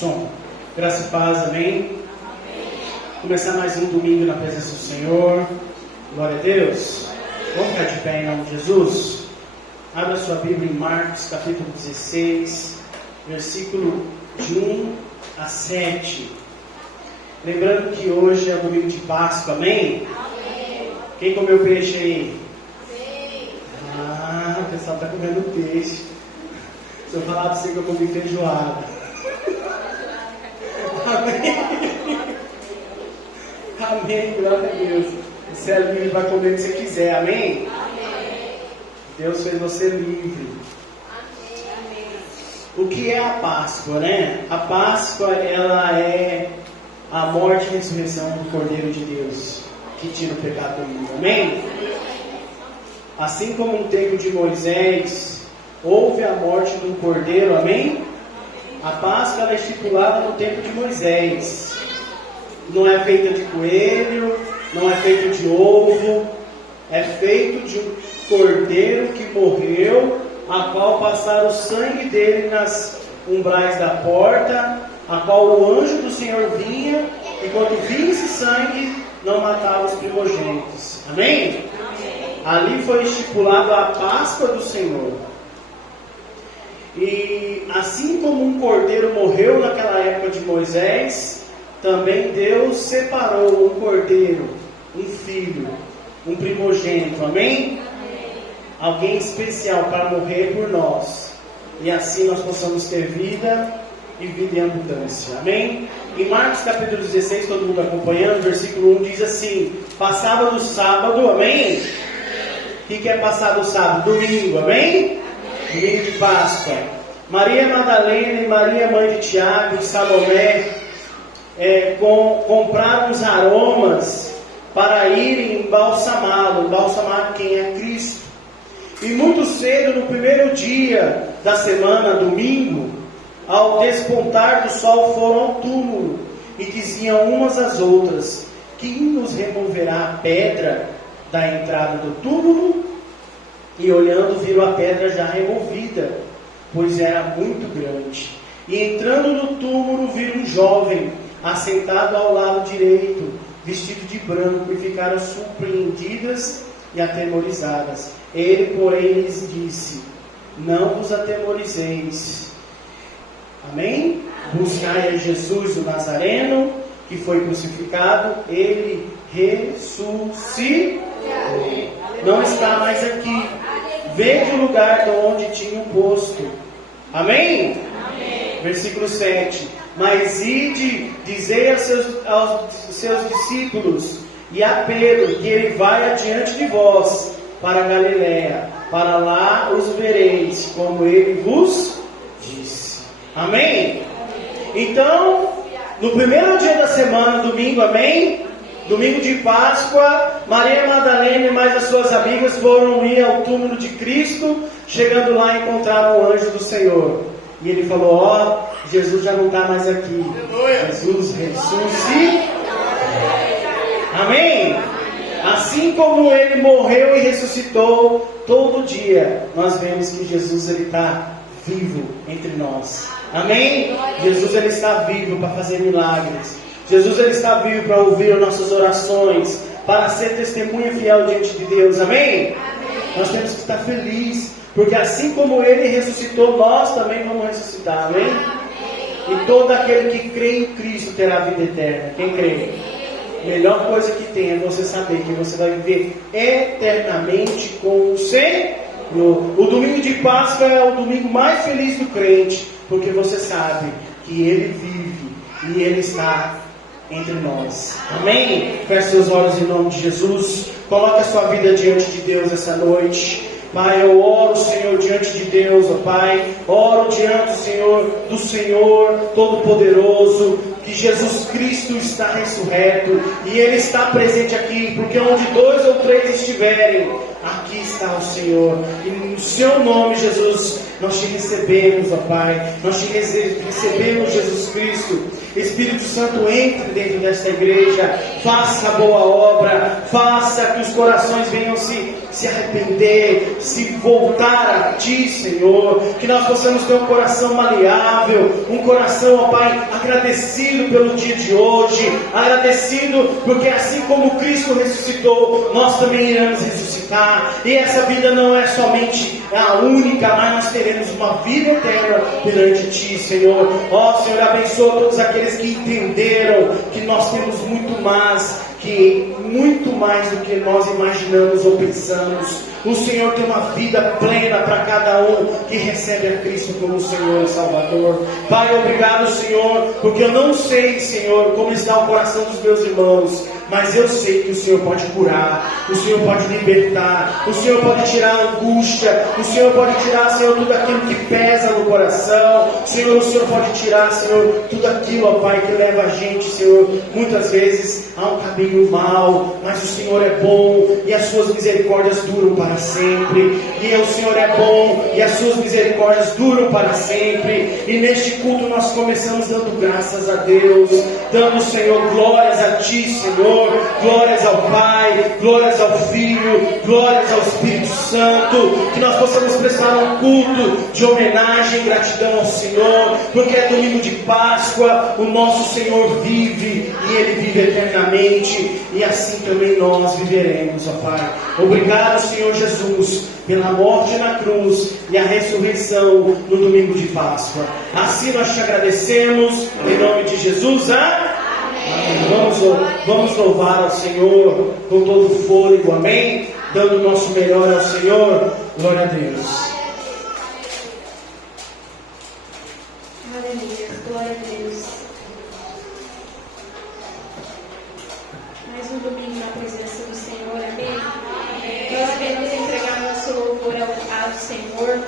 Som. Graça e paz, amém? Começar mais um domingo na presença do Senhor. Glória a Deus. Vamos ficar de pé em nome de Jesus? Abra sua Bíblia em Marcos capítulo 16, versículo de 1 a 7. Lembrando que hoje é domingo de Páscoa, amém? Amém. Quem comeu peixe aí? Amém. Ah, o pessoal está comendo peixe. Se eu falar para você que eu comi feijoada. Amém. Amém, glória a Deus. Você é livre para comer o que você quiser, amém? Amém. Deus fez você livre. Amém. O que é a Páscoa, né? A Páscoa, ela é a morte e ressurreição do Cordeiro de Deus, que tira o pecado do mundo, amém? Assim como no tempo de Moisés, houve a morte do Cordeiro, amém? A Páscoa ela é estipulada no tempo de Moisés. Não é feita de coelho, não é feita de ovo, é feito de um cordeiro que morreu, a qual passaram o sangue dele nas umbrais da porta, a qual o anjo do Senhor vinha, e quando vinha esse sangue, não matava os primogênitos. Amém? Amém. Ali foi estipulada a Páscoa do Senhor. E assim como um cordeiro morreu naquela época de Moisés, também Deus separou um cordeiro, um filho, um primogênito, amém? Amém. Alguém especial para morrer por nós, e assim nós possamos ter vida e vida em abundância, amém? Em Marcos capítulo 16, todo mundo acompanhando, versículo 1 diz assim: passava do sábado, amém? O que é passar do sábado? Domingo, amém? Domingo de Páscoa. Maria Madalena e Maria mãe de Tiago e Salomé compraram os aromas para irem embalsamá-lo. Embalsamar quem é Cristo. E muito cedo, no primeiro dia da semana, domingo, ao despontar do sol, foram ao túmulo e diziam umas às outras: quem nos removerá a pedra da entrada do túmulo? E olhando, viram a pedra já removida, pois era muito grande. E entrando no túmulo, viram um jovem assentado ao lado direito, vestido de branco, e ficaram surpreendidas e atemorizadas. Ele, porém, lhes disse: não vos atemorizeis. Amém? Buscai a Jesus o Nazareno, que foi crucificado. Ele ressuscitou. Não está mais aqui. Vede o lugar de onde tinha o posto. Amém? Amém. Versículo 7. Mas ide, dizei aos seus discípulos e a Pedro que ele vai adiante de vós para Galiléia. Para lá os vereis, como ele vos disse. Amém? Então, no primeiro dia da semana, domingo, amém? Domingo de Páscoa, Maria Madalena e mais as suas amigas foram ir ao túmulo de Cristo. Chegando lá, encontraram o anjo do Senhor. E ele falou: ó, Jesus já não está mais aqui. Jesus ressuscitou. Amém? Assim como ele morreu e ressuscitou, todo dia nós vemos que Jesus está vivo entre nós. Amém? Jesus ele está vivo para fazer milagres. Jesus ele está vivo para ouvir as nossas orações, para ser testemunha fiel diante de Deus. Amém? Amém. Nós temos que estar felizes, porque assim como ele ressuscitou, nós também vamos ressuscitar. Amém? Amém. E todo aquele que crê em Cristo terá vida eterna. Quem crê? A melhor coisa que tem é você saber que você vai viver eternamente com o Senhor. O domingo de Páscoa é o domingo mais feliz do crente, porque você sabe que ele vive e ele está entre nós. Amém? Feche seus olhos em nome de Jesus. Coloque a sua vida diante de Deus essa noite. Pai, eu oro, Senhor, diante de Deus, ó Pai. Oro diante do Senhor Todo-Poderoso, que Jesus Cristo está ressurreto e Ele está presente aqui, porque onde 2 ou 3 estiverem, aqui está o Senhor. E no seu nome, Jesus, Nós te recebemos, ó Pai. Nós te recebemos, Jesus Cristo. Espírito Santo, entre dentro desta igreja. Faça a boa obra. Faça que os corações venham se arrepender, se voltar a Ti, Senhor. Que nós possamos ter um coração maleável, um coração, ó Pai, agradecido pelo dia de hoje, agradecido porque assim como Cristo ressuscitou, nós também iremos ressuscitar. E essa vida não é somente a única, mas nós teremos uma vida eterna perante Ti, Senhor. Ó Senhor, abençoa todos aqueles que entenderam que nós temos muito mais do que nós imaginamos ou pensamos. O Senhor tem uma vida plena para cada um que recebe a Cristo como Senhor e Salvador. Pai, obrigado, Senhor, porque eu não sei, Senhor, como está o coração dos meus irmãos, mas eu sei que o Senhor pode curar, o Senhor pode libertar, o Senhor pode tirar a angústia, o Senhor pode tirar, Senhor, tudo aquilo que pesa no coração. Senhor, o Senhor pode tirar, Senhor, tudo aquilo, ó Pai, que leva a gente, Senhor, muitas vezes a um caminho mau, mas o Senhor é bom e as suas misericórdias duram para sempre. E o Senhor é bom e as suas misericórdias duram para sempre. E neste culto nós começamos dando graças a Deus, dando, Senhor, glórias a Ti, Senhor. Glórias ao Pai, glórias ao Filho, glórias ao Espírito Santo. Que nós possamos prestar um culto de homenagem e gratidão ao Senhor, porque é domingo de Páscoa, o nosso Senhor vive e Ele vive eternamente, e assim também nós viveremos, ó Pai. Obrigado, Senhor Jesus, pela morte na cruz e a ressurreição no domingo de Páscoa. Assim nós te agradecemos, em nome de Jesus. Vamos louvar ao Senhor com todo o fôlego, amém? Dando o nosso melhor ao Senhor. Glória a Deus. Aleluia, glória a Deus. Mais um domingo na presença do Senhor, amém? Nós queremos entregar nosso louvor ao Senhor,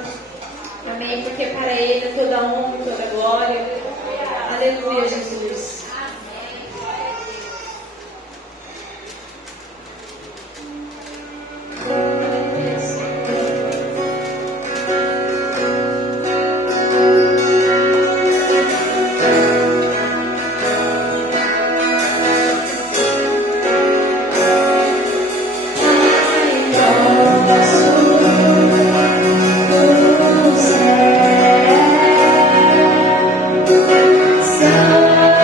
amém? Porque para Ele é toda honra e toda glória. Aleluia, Jesus. Sun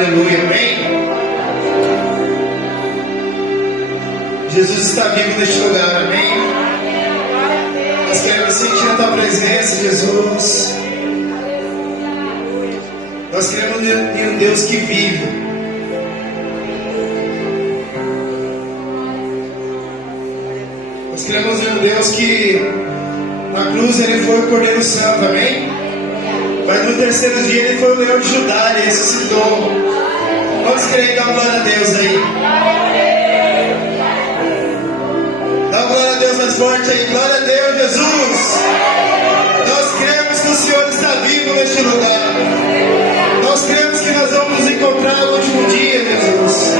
Aleluia, amém? Jesus está vivo neste lugar, amém? Nós queremos sentir a tua presença, Jesus. Nós queremos em um Deus que vive. Nós queremos em um Deus que na cruz ele foi o Cordeiro Santo, amém? Mas no terceiro dia ele foi o Leão de Judá, ele ressuscitou. Vamos querer dar glória a Deus aí. Dá glória a Deus mais forte aí. Glória a Deus, Jesus. Nós cremos que o Senhor está vivo neste lugar. Nós cremos que nós vamos nos encontrar no último dia, Jesus.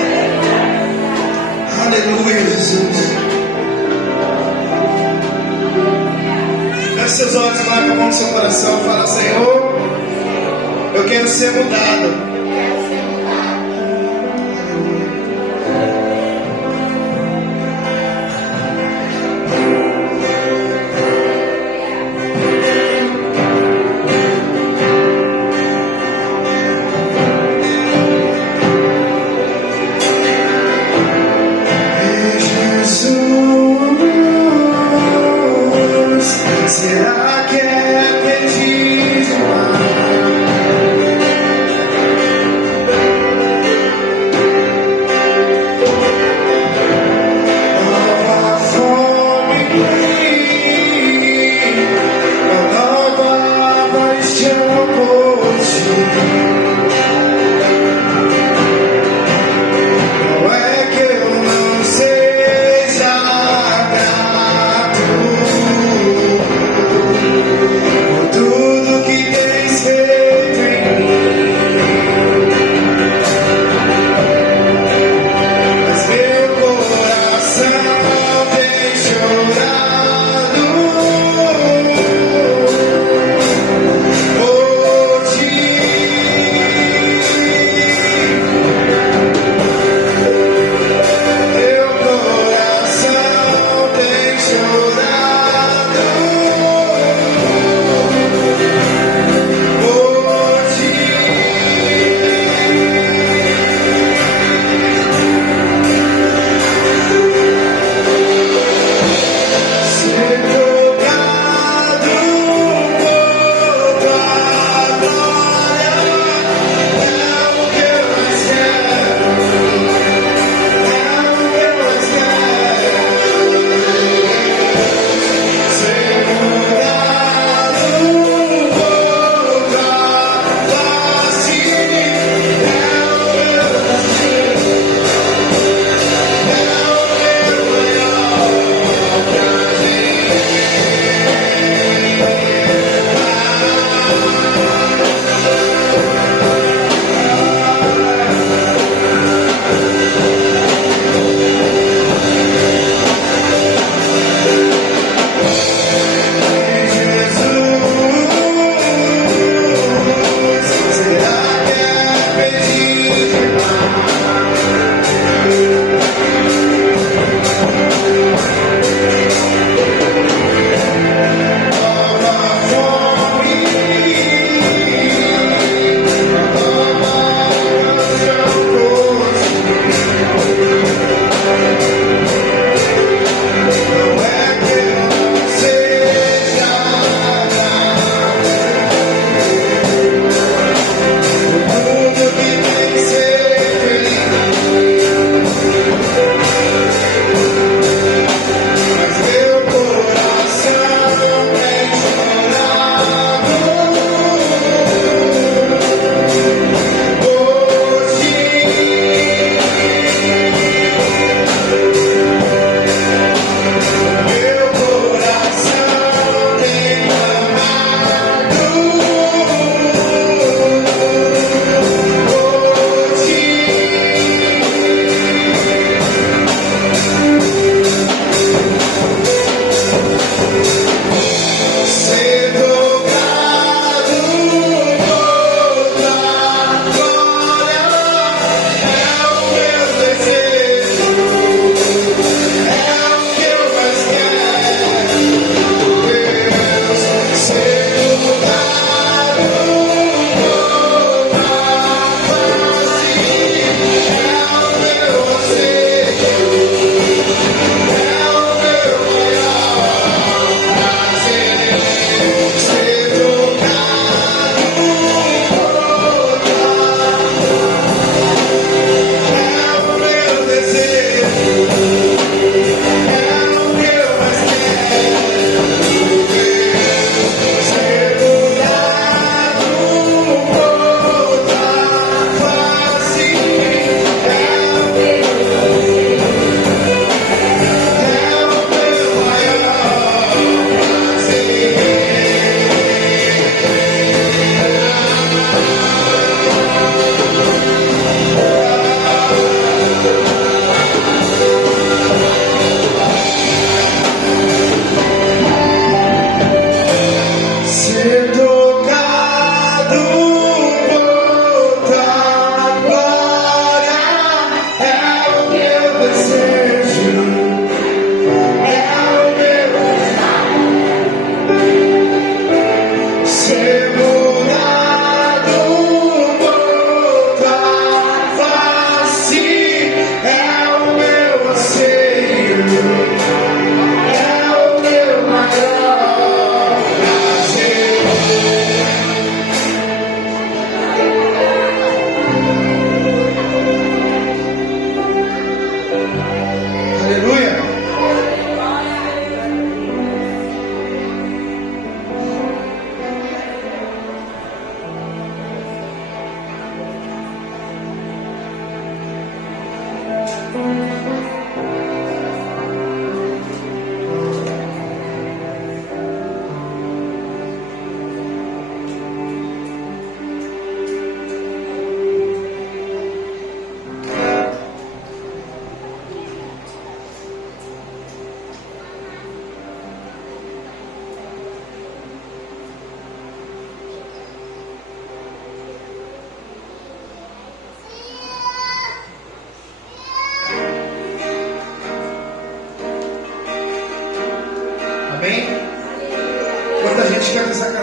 Aleluia, Jesus. Feche seus olhos, coloque a mão no seu coração e fala: Senhor, eu quero ser mudado. Será que é pedir demais?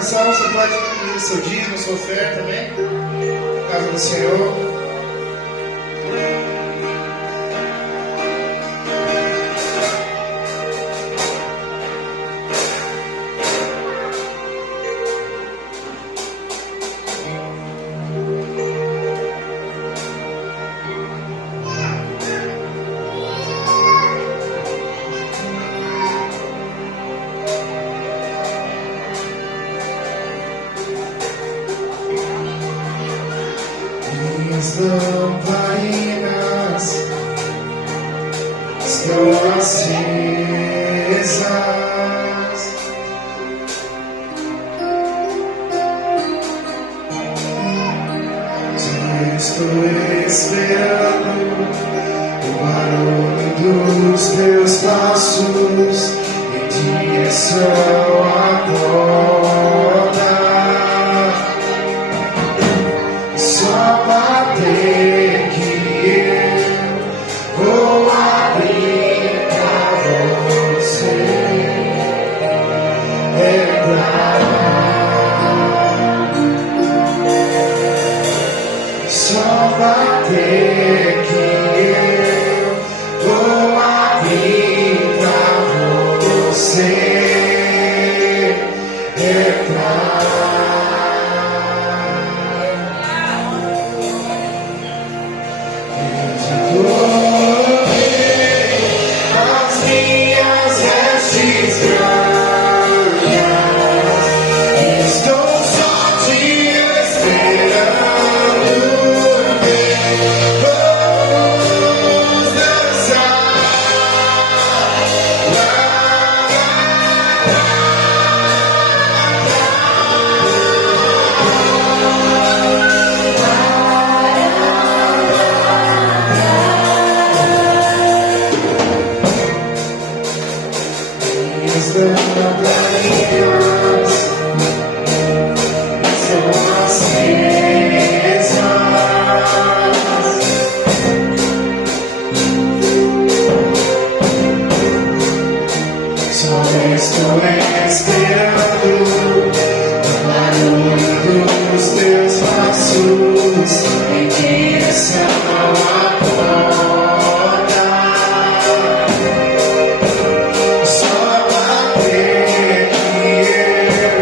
canção, você pode incluir o seu dízimo, sua oferta também. Casa do Senhor. Minhas lamparinas estão acesas. Só estou esperando o barulho dos teus passos em direção à porta. Só bater que eu vou abrir pra você entrar. Só bater que eu vou abrir pra você entrar. As minhas vestes brancas, estou só te esperando. Vamos dançar. Minhas lamparinas estão acesas. Só estou esperando o barulho dos teus passos em direção à porta. Só bater que eu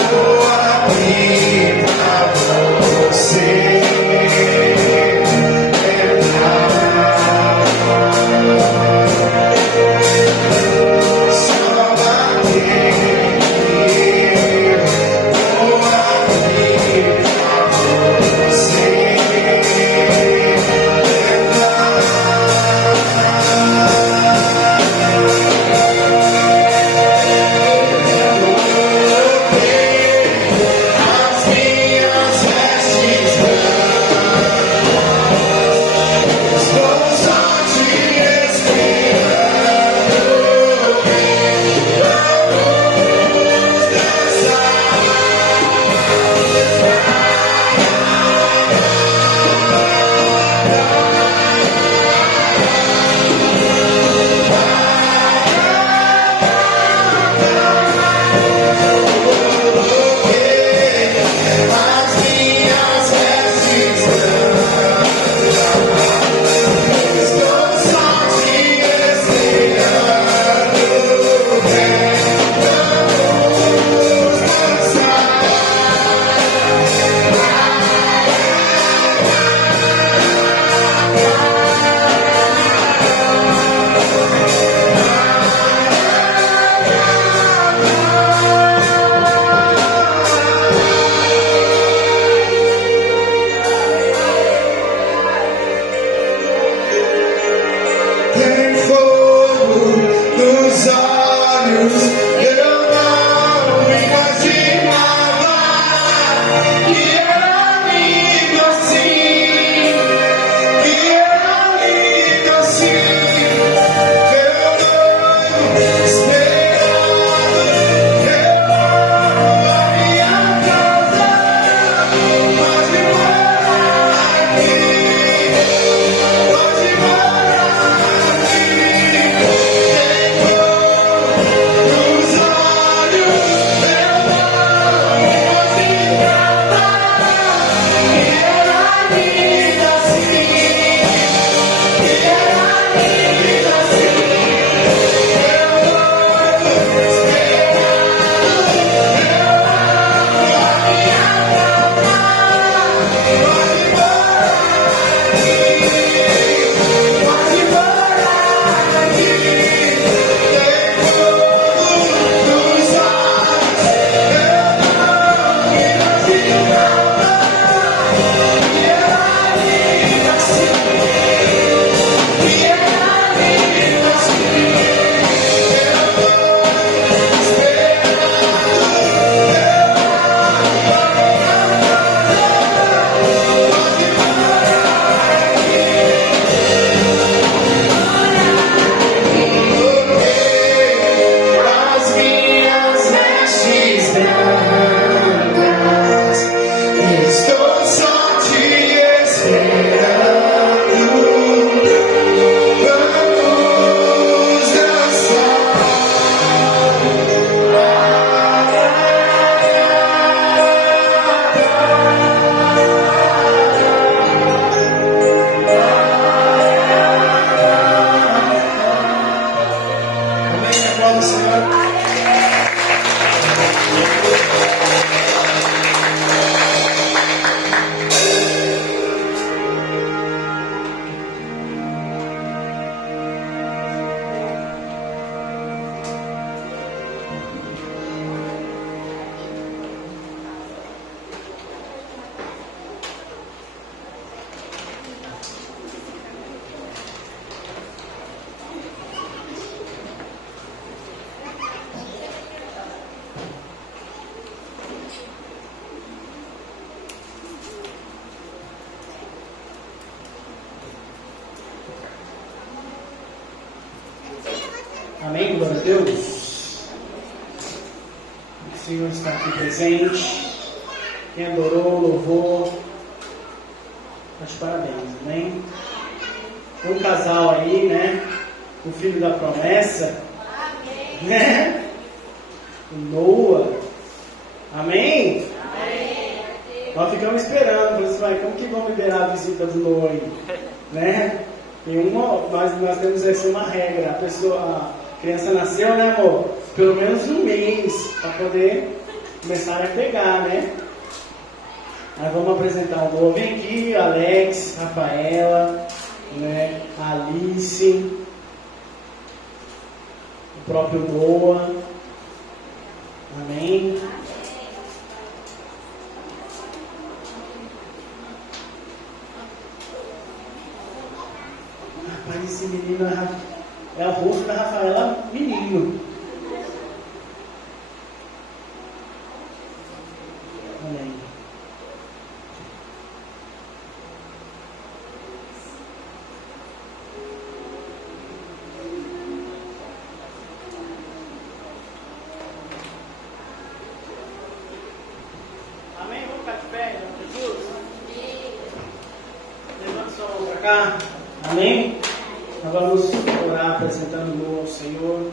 vou abrir pra você entrar. Só bater que eu vou abrir pra você as minhas vestes brancas, estou só te esperando. Vamos dançar. As minhas vestes brancas, estou só te esperando. Vamos dançar. Tem fogo nos olhos, eu não imaginava que era lindo assim, que era lindo assim. Meu noivo esperando, eu amo a minha casa, pode morar aqui, pode morar aqui. Tem fogo nos Amém? Glória a Deus. O Senhor está aqui presente. Quem adorou, louvou, tá de parabéns, amém? Um casal aí, né? O filho da promessa, né? O Noah, amém? Nós ficamos esperando, mas como que vão liberar a visita do Noah aí? Né? Nós temos essa uma regra, a criança nasceu, né, amor? Pelo menos um mês, para poder começar a pegar, né? Nós vamos apresentar o Noah. Vem aqui, Alex, Rafaela, né? Alice, o próprio Noah, amém? Rapaz, esse menino é o rosto da Rafaela, menino. Amém. Amém? Vamos ficar de pé, em nome de Jesus? Levanta sua mão para cá. Amém? Nós vamos orar apresentando o Noah ao Senhor.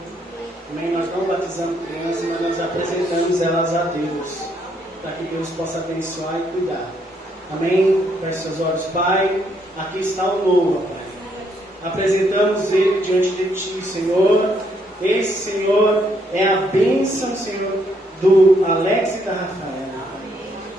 Amém? Nós não batizamos crianças, mas nós apresentamos elas a Deus, para que Deus possa abençoar e cuidar. Amém? Feche seus olhos, Pai. Aqui está o Noah, Pai. Apresentamos ele diante de Ti, Senhor. Esse, Senhor, é a bênção, Senhor, do Alex e da Rafaela.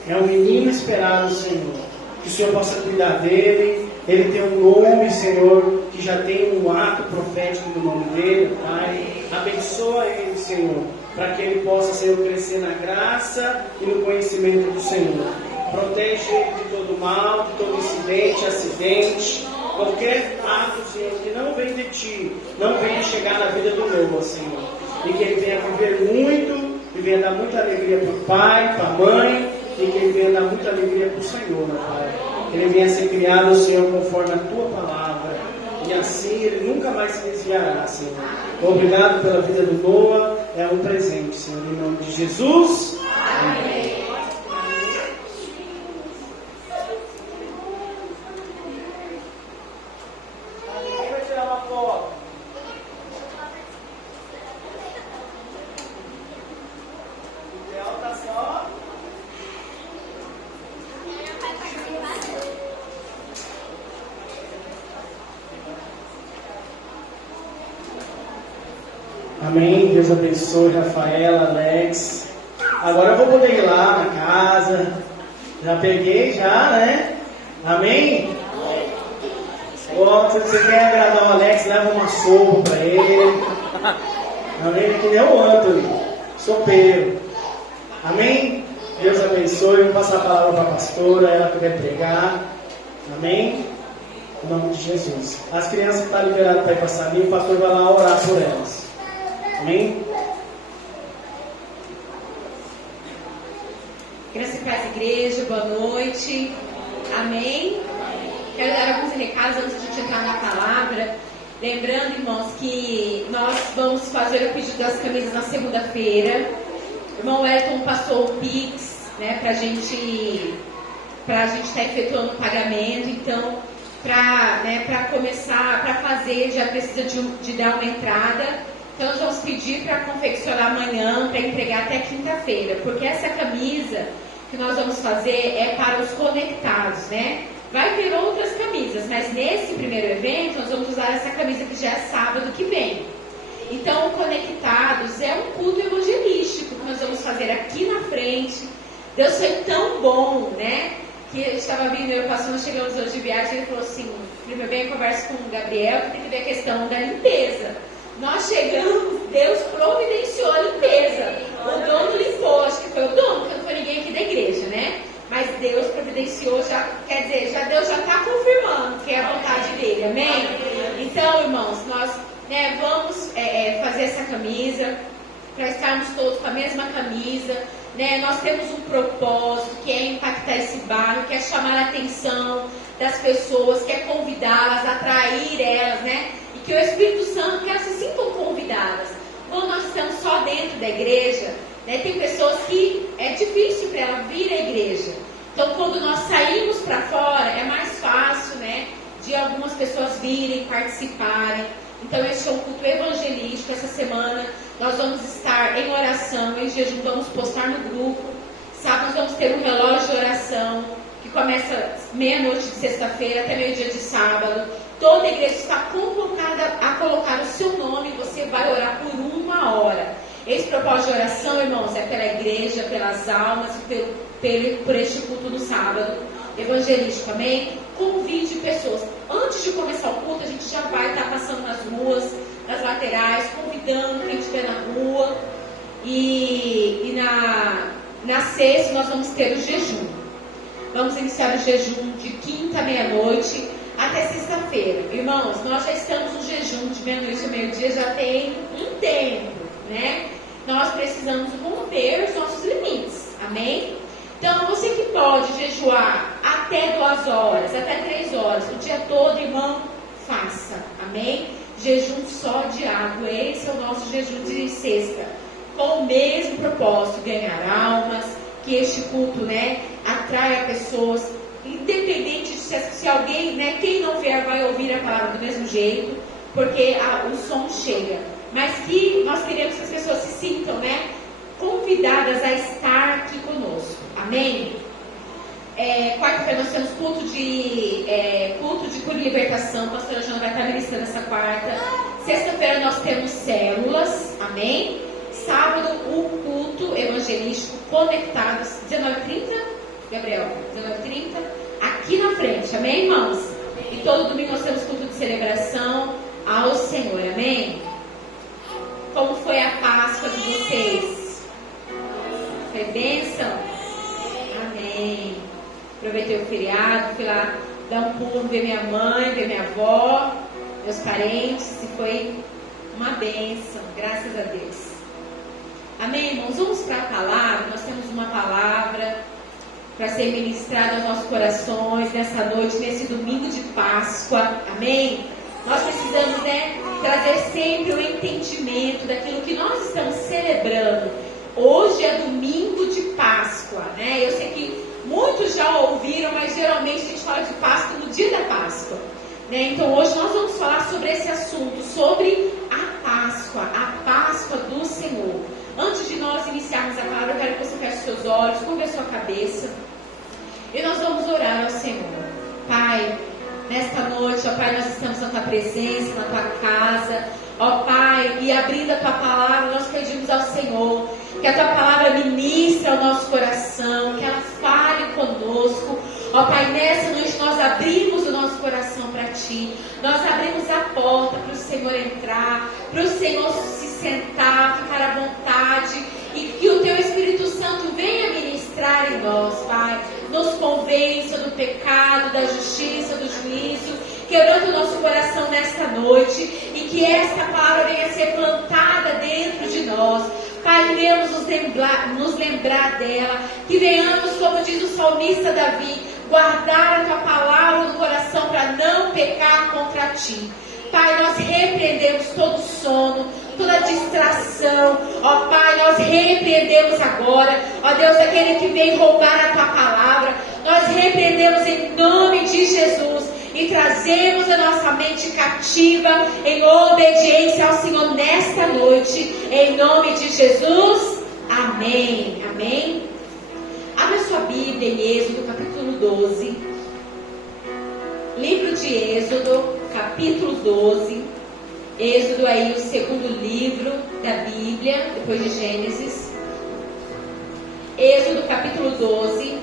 É um menino esperado, Senhor. Que o Senhor possa cuidar dele. Ele tem um nome, Senhor, que já tem um ato profético no nome dele, Pai. Abençoa ele, Senhor, para que ele possa, Senhor, crescer na graça e no conhecimento do Senhor. Protege ele de todo mal, de todo incidente, acidente, qualquer ato, Senhor, que não vem de Ti, não venha chegar na vida do Noah, Senhor. E que ele venha viver muito, e venha dar muita alegria para o pai, para a mãe, e que ele venha dar muita alegria para o Senhor, meu Pai. Ele venha ser criado, Senhor, conforme a Tua palavra. E assim ele nunca mais se desviará, Senhor. Obrigado pela vida do Noah. É um presente, Senhor, em nome de Jesus. Amém. Quem vai tirar uma foto? O ideal tá só. Amém. Deus abençoe Rafaela, Alex. Agora eu vou poder ir lá na casa. Já peguei, já, né? Amém? Oh, se você quer agradar o Alex, leva uma sopa para ele. Amém? Que nem o Anthony, sopeiro. Amém? Deus abençoe. Vou passar a palavra para a pastora, ela que vai pregar. Amém? Em nome de Jesus. As crianças estão liberadas para ir passar ali, o pastor vai lá orar por elas. Amém? Graça e paz, igreja, boa noite. Amém? Quero dar alguns recados antes de entrar na palavra. Lembrando, irmãos, que nós vamos fazer o pedido das camisas na segunda-feira. O irmão Elton passou o Pix, né, pra gente estar efetuando o pagamento. Então, para começar, para fazer, já precisa de dar uma entrada. Então nós vamos pedir para confeccionar amanhã, para entregar até quinta-feira, porque essa camisa que nós vamos fazer é para os conectados, né? Vai ter outras camisas, mas nesse primeiro evento nós vamos usar essa camisa que já é sábado que vem. Então, o Conectados é um culto evangelístico que nós vamos fazer aqui na frente. Deus foi tão bom, né? Que a gente estava vindo, eu passando, nós chegamos hoje de viagem, ele falou assim, primeiro bem, conversa com o Gabriel, que tem que ver a questão da limpeza. Nós chegamos, Deus providenciou a limpeza. O dono limpou, acho que foi o dono, porque não foi ninguém aqui da igreja, né? Mas Deus providenciou, já, quer dizer, Deus já está confirmando que é a vontade dele, amém? Então, irmãos, nós vamos fazer essa camisa, para estarmos todos com a mesma camisa, né? Nós temos um propósito, que é impactar esse bairro, que é chamar a atenção das pessoas, que é convidá-las, atrair elas, né? que o Espírito Santo, que elas se sintam convidadas. Quando nós estamos só dentro da igreja, né, tem pessoas que é difícil para ela vir à igreja. Então, quando nós saímos para fora, é mais fácil, né, de algumas pessoas virem, participarem. Então, esse é um culto evangelístico. Essa semana nós vamos estar em oração, em jejum, vamos postar no grupo. Sábado nós vamos ter um relógio de oração, que começa meia-noite de sexta-feira até meio-dia de sábado. Toda a igreja está convocada a colocar o seu nome, você vai orar por 1 hora. Esse propósito de oração, irmãos, é pela igreja, pelas almas e por este culto no sábado evangelístico, amém? Convide pessoas. Antes de começar o culto, a gente já vai estar passando nas ruas, nas laterais, convidando quem estiver na rua. E na sexta nós vamos ter o jejum. Vamos iniciar o jejum de quinta à meia-noite até sexta-feira. Irmãos, nós já estamos no jejum de meia-noite a meio-dia, já tem um tempo, né? Nós precisamos romper os nossos limites, amém? Então, você que pode jejuar até 2 horas, até 3 horas, o dia todo, irmão, faça, amém? Jejum só de água, esse é o nosso jejum de sexta, com o mesmo propósito, ganhar almas, que este culto, né, atraia pessoas, independente de se alguém, né, quem não vier vai ouvir a palavra do mesmo jeito, porque o som chega, mas que nós queremos que as pessoas se sintam, né, convidadas a estar aqui conosco, amém? Quarta-feira nós temos culto de cura e libertação, a pastora Jana vai estar ministrando essa quarta. Sexta-feira nós temos células, amém? Sábado o culto evangelístico conectados, 19h30, Gabriel, 19h30, aqui na frente, amém, irmãos? E todo domingo nós temos culto de celebração ao Senhor, amém? Como foi a Páscoa de vocês? Foi bênção? Amém. Aproveitei o feriado, fui lá dar um pulo, ver minha mãe, ver minha avó, meus parentes, e foi uma bênção, graças a Deus. Amém, irmãos? Vamos para a palavra. Nós temos uma palavra para ser ministrada aos nossos corações nessa noite, nesse domingo de Páscoa. Amém? Nós precisamos, né, trazer sempre o entendimento daquilo que nós estamos celebrando. Hoje é domingo de Páscoa, né? Eu sei que muitos já ouviram, mas geralmente a gente fala de Páscoa no dia da Páscoa, né? Então hoje nós vamos falar sobre esse assunto, sobre a Páscoa do Senhor. Antes de nós iniciarmos a palavra, eu quero que você feche seus olhos, curva a sua cabeça e nós vamos orar ao Senhor. Pai, nesta noite, ó Pai, nós estamos na Tua presença, na Tua casa, ó Pai, e abrindo a Tua palavra, nós pedimos ao Senhor que a Tua palavra ministre ao nosso coração, que ela fale conosco. Ó Pai, nessa noite nós abrimos o nosso coração para Ti, nós abrimos a porta para o Senhor entrar, para o Senhor se sentar, ficar à vontade, e que o Teu Espírito Santo venha ministrar em nós, Pai. Nos convença do pecado, da justiça, do juízo, quebrando o nosso coração nesta noite, e que esta palavra venha a ser plantada dentro de nós. Pai, que venhamos nos lembrar dela, que venhamos, como diz o salmista Davi, guardar a Tua palavra no coração para não pecar contra Ti. Pai, nós repreendemos todo sono, toda distração, ó Pai, nós repreendemos agora, ó Deus, aquele que vem roubar a Tua palavra, nós repreendemos em nome de Jesus e trazemos a nossa mente cativa em obediência ao Senhor nesta noite, em nome de Jesus, amém, amém. Abra sua Bíblia em Êxodo, capítulo 12, livro de Êxodo, capítulo 12, Êxodo aí o segundo livro da Bíblia, depois de Gênesis. Êxodo capítulo 12,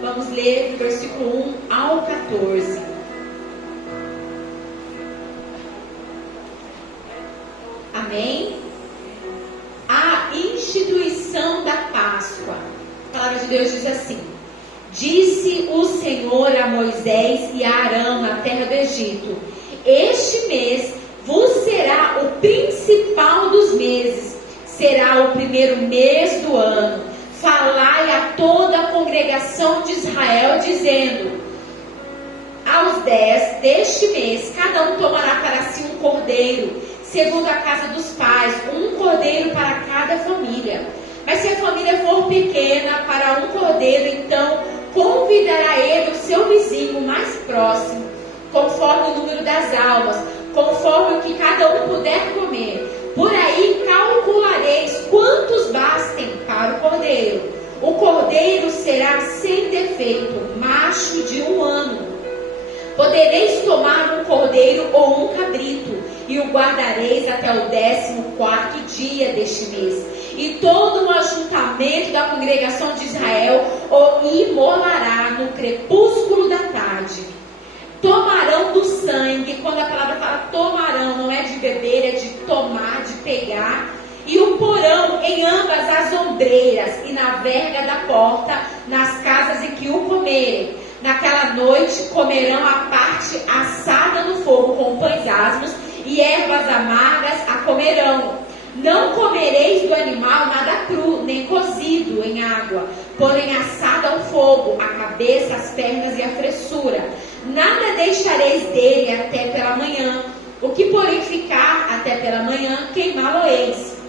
vamos ler do versículo 1 ao 14. Amém? A instituição da Páscoa. A palavra de Deus diz assim: disse o Senhor a Moisés e a Arão na terra do Egito: este mês vos será o principal dos meses, será o primeiro mês do ano. Falai a toda a congregação de Israel, dizendo: aos 10 deste mês, cada um tomará para si um cordeiro, segundo a casa dos pais, um cordeiro para cada família. Mas se a família for pequena, para um cordeiro, então convidará ele o seu vizinho mais próximo, conforme o número das almas, conforme o que cada um puder comer. Por aí calculareis quantos bastem para o cordeiro. O cordeiro será sem defeito, macho de 1 ano. Podereis tomar um cordeiro ou um cabrito, e o guardareis até o 14º dia deste mês. E todo o ajuntamento da congregação de Israel o imolará no crepúsculo da tarde. Tomarão do sangue, quando a palavra fala tomarão, não é de beber, é de tomar, de pegar, e o porão em ambas as ombreiras e na verga da porta, nas casas em que o comerem. Naquela noite comerão a parte assada no fogo com pães asmos e ervas amargas a comerão. Não comereis do animal nada cru, nem cozido em água, porém assado ao fogo, a cabeça, as pernas e a fressura. Nada deixareis dele até pela manhã. O que porém ficar até pela manhã, queimá-lo-eis.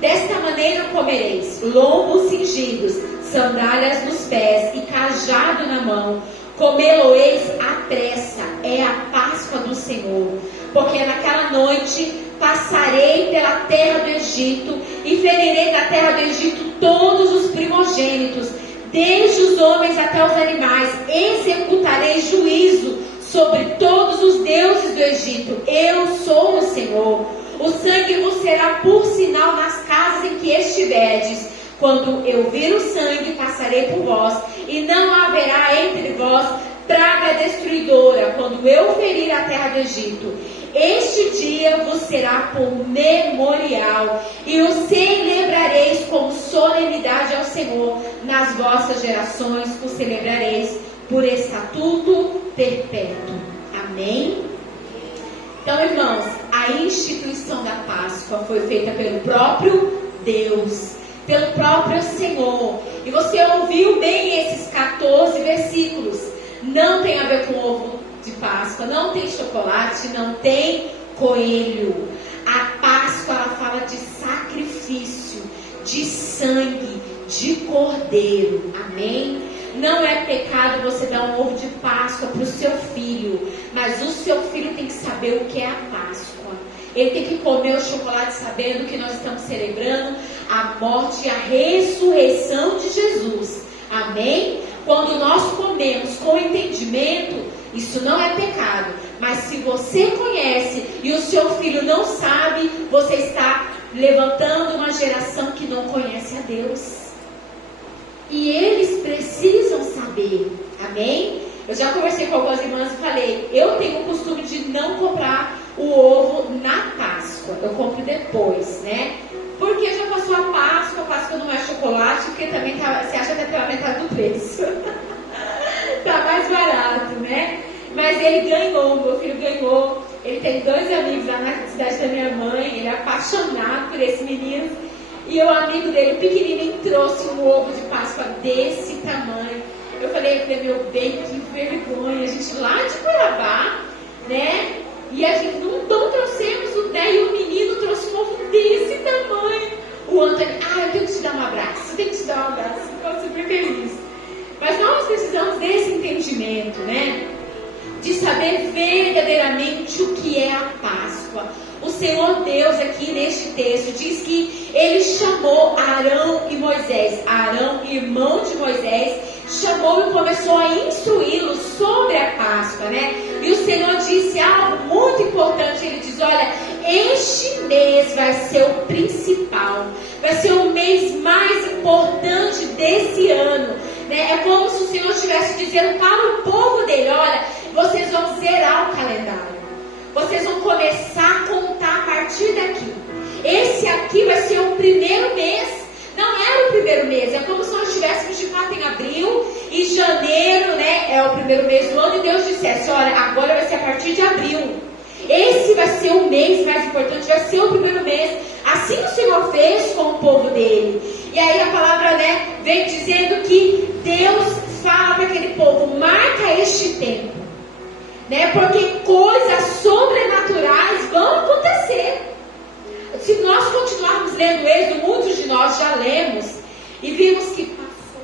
Desta maneira comereis lombos cingidos, sandálias nos pés e cajado na mão. Comê-lo-eis à pressa, é a Páscoa do Senhor. Porque naquela noite passarei pela terra do Egito e ferirei da terra do Egito todos os primogênitos, desde os homens até os animais. Executarei juízo sobre todos os deuses do Egito. Eu sou o Senhor. O sangue vos será por sinal nas casas em que estiverdes. Quando eu vir o sangue, passarei por vós, e não haverá entre vós praga destruidora, quando eu ferir a terra do Egito. Este dia vos será por memorial, e o celebrareis como solenidade ao Senhor. Nas vossas gerações o celebrareis por estatuto perpétuo. Amém? Então, irmãos, a instituição da Páscoa foi feita pelo próprio Deus, pelo próprio Senhor. E você ouviu bem esses 14 versículos. Não tem a ver com ovo de Páscoa, não tem chocolate, não tem coelho. A Páscoa, ela fala de sacrifício, de sangue, de cordeiro. Amém? Não é pecado você dar um ovo de Páscoa para o seu filho, mas o seu filho tem que saber o que é a Páscoa. Ele tem que comer o chocolate sabendo que nós estamos celebrando a morte e a ressurreição de Jesus. Amém? Quando nós comemos com entendimento, isso não é pecado. Mas se você conhece e o seu filho não sabe, você está levantando uma geração que não conhece a Deus. E eles precisam saber. Amém? Eu já conversei com algumas irmãs e falei, eu tenho o costume de não comprar o ovo na Páscoa. Eu compro depois, né? Porque já passou a Páscoa não é chocolate, porque também você acha até pela metade do preço. Tá mais barato, né? Mas ele ganhou, meu filho ganhou. Ele tem 2 amigos lá na cidade da minha mãe, ele é apaixonado por esse menino. E o amigo dele, pequenininho, trouxe um ovo de Páscoa desse tamanho. Eu falei, meu bem, que vergonha. A gente lá de Cuiabá, né? E a gente não trouxemos, né? E o menino trouxe um ovo desse tamanho. O Antônio, eu tenho que te dar um abraço. Eu tenho que te dar um abraço. Ficou super feliz. Mas nós precisamos desse entendimento, né? De saber verdadeiramente o que é a Páscoa. O Senhor Deus aqui neste texto diz que Ele chamou Arão e Moisés. Arão, irmão de Moisés, chamou e começou a instruí-los sobre a Páscoa, né? E o Senhor disse algo muito importante. Ele diz, olha, este mês vai ser o principal. Vai ser o mês mais importante desse ano, né? É como se o Senhor estivesse dizendo para o povo dele, olha, vocês vão zerar o calendário. Vocês vão começar a contar a partir daqui. Esse aqui vai ser o primeiro mês. Não era o primeiro mês. É como se nós estivéssemos de fato em abril. E janeiro, né, é o primeiro mês do ano. E Deus dissesse, olha, agora vai ser a partir de abril. Esse vai ser o mês mais importante. Vai ser o primeiro mês. Assim o Senhor fez com o povo dele. E aí a palavra, né, vem dizendo que Deus fala para aquele povo, marca este tempo. né? Porque coisas sobrenaturais vão acontecer. Se nós continuarmos lendo Êxodo, muitos de nós já lemos e vimos que passou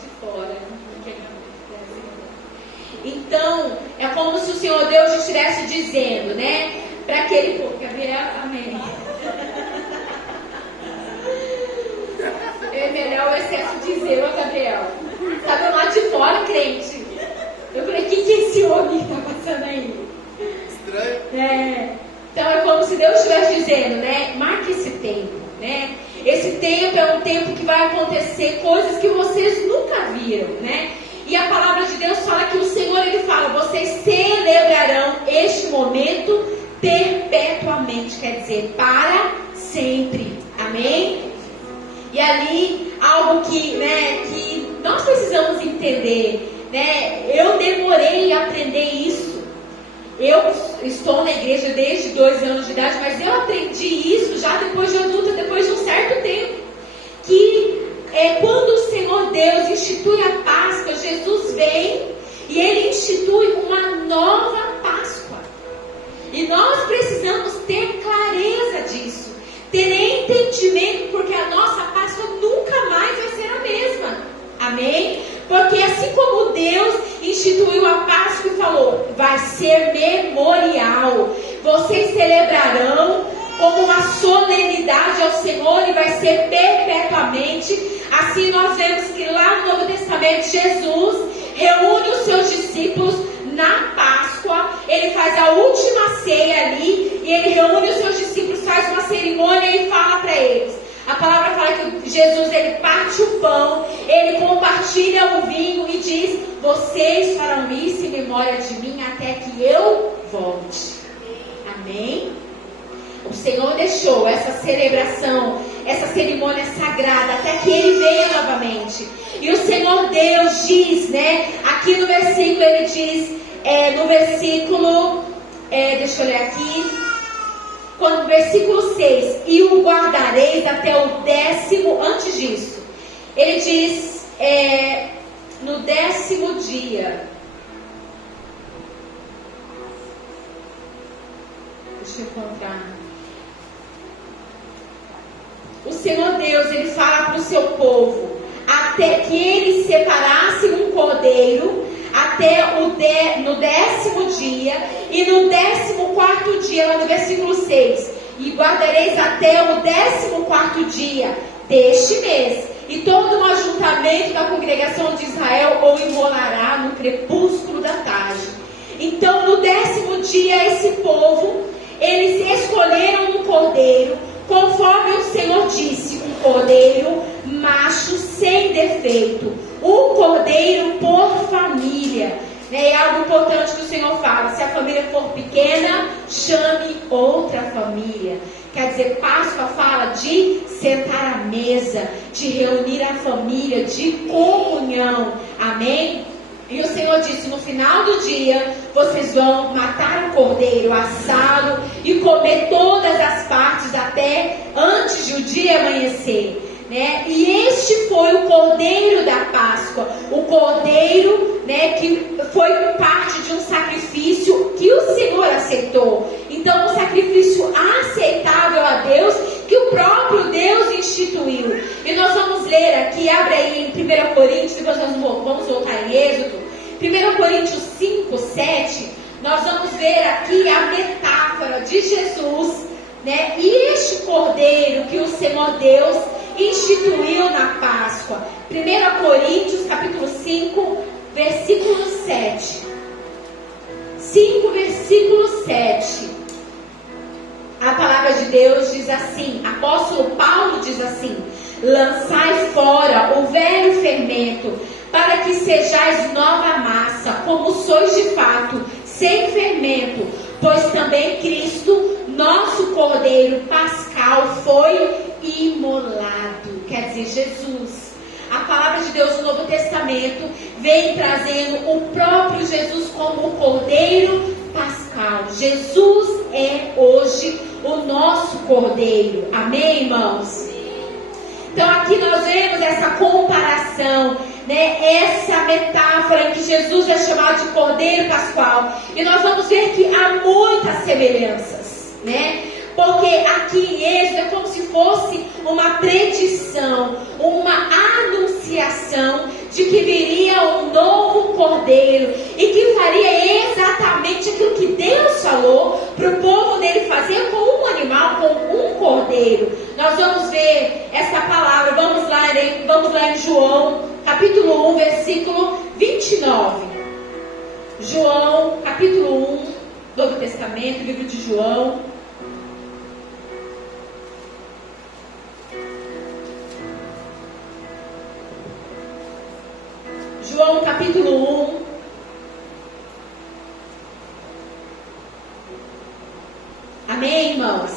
de fora. Então, é como se o Senhor Deus estivesse dizendo, né? Para aquele povo, Gabriel, amém. É melhor o excesso de zelo, Gabriel. Estava lá de fora, crente. Eu falei, o que é esse homem que está passando aí? Estranho. Então é como se Deus estivesse dizendo, né? Marque esse tempo, né? Esse tempo é um tempo que vai acontecer coisas que vocês nunca viram, né? E a palavra de Deus fala que o Senhor, Ele fala, vocês celebrarão este momento perpetuamente, quer dizer, para sempre. Amém? E ali, algo que, né, que nós precisamos entender, né? Eu demorei a aprender isso. Eu estou na igreja desde 2 anos de idade, mas eu aprendi isso já depois de adulta, depois de um certo tempo. Que quando o Senhor Deus institui a Páscoa, Jesus vem e Ele institui uma nova Páscoa. E nós precisamos ter clareza disso, ter entendimento, porque a nossa Páscoa nunca mais vai ser a mesma. Amém? Porque assim como Deus instituiu a Páscoa e falou, vai ser memorial. Vocês celebrarão como uma solenidade ao Senhor e vai ser perpetuamente. Assim nós vemos que lá no Novo Testamento Jesus reúne os seus discípulos na Páscoa. Ele faz a última ceia ali e ele reúne os seus discípulos, faz uma cerimônia e fala para eles. A palavra fala que Jesus, ele parte o pão, ele compartilha o vinho e diz, vocês farão isso em memória de mim até que eu volte. Amém? O Senhor deixou essa celebração, essa cerimônia sagrada, até que Ele venha novamente. E o Senhor Deus diz, né? Aqui no versículo, Ele diz, no versículo, deixa eu ler aqui, quando versículo 6, e o guardareis até o 10º, antes disso, Ele diz, no 10º dia, deixa eu encontrar. O Senhor Deus, Ele fala para o seu povo, até que eles separassem um cordeiro, até no 10º dia, e no 14º dia, lá no versículo 6, e guardareis até o 14º dia deste mês, e todo o ajuntamento da congregação de Israel o imolará no crepúsculo da tarde. Então no 10º dia, esse povo, eles escolheram um cordeiro, conforme o Senhor disse, um cordeiro macho sem defeito, um cordeiro por família. É algo importante que o Senhor fala, se a família for pequena, chame outra família. Quer dizer, Páscoa fala de sentar à mesa, de reunir a família, de comunhão. Amém? E o Senhor disse, no final do dia, vocês vão matar o cordeiro assado e comer todas as partes até antes de o dia amanhecer. Né? E este foi o cordeiro da Páscoa, o cordeiro, né, que foi parte de um sacrifício que o Senhor aceitou. Então, um sacrifício aceitável a Deus, que o próprio Deus instituiu. E nós vamos ler aqui, abre aí em 1 Coríntios, depois nós vamos voltar em Êxodo, 1 Coríntios 5, 7, nós vamos ver aqui a metáfora de Jesus, né? E este cordeiro que o Senhor Deus instituiu na Páscoa. 1 Coríntios capítulo 5, versículo 7. 5, versículo 7. A palavra de Deus diz assim, apóstolo Paulo diz assim, lançai fora o velho fermento, para que sejais nova massa, como sois de fato, sem fermento, pois também Cristo, nosso Cordeiro Pascal, foi imolado. Quer dizer, Jesus. A palavra de Deus no Novo Testamento vem trazendo o próprio Jesus como o Cordeiro Pascal. Jesus é hoje o nosso Cordeiro. Amém, irmãos? Então aqui nós vemos essa comparação, né? Essa metáfora em que Jesus é chamado de Cordeiro Pascual. E nós vamos ver que há muitas semelhanças, né? Porque aqui em Êxodo é como se fosse uma predição, uma anunciação de que viria um novo Cordeiro e que faria exatamente aquilo que Deus falou para o povo dele fazer com um animal, com um cordeiro. Nós vamos ver essa palavra, vamos lá em João, capítulo 1, versículo 29. João, capítulo 1, Novo Testamento, livro de João. João capítulo 1, amém, irmãos?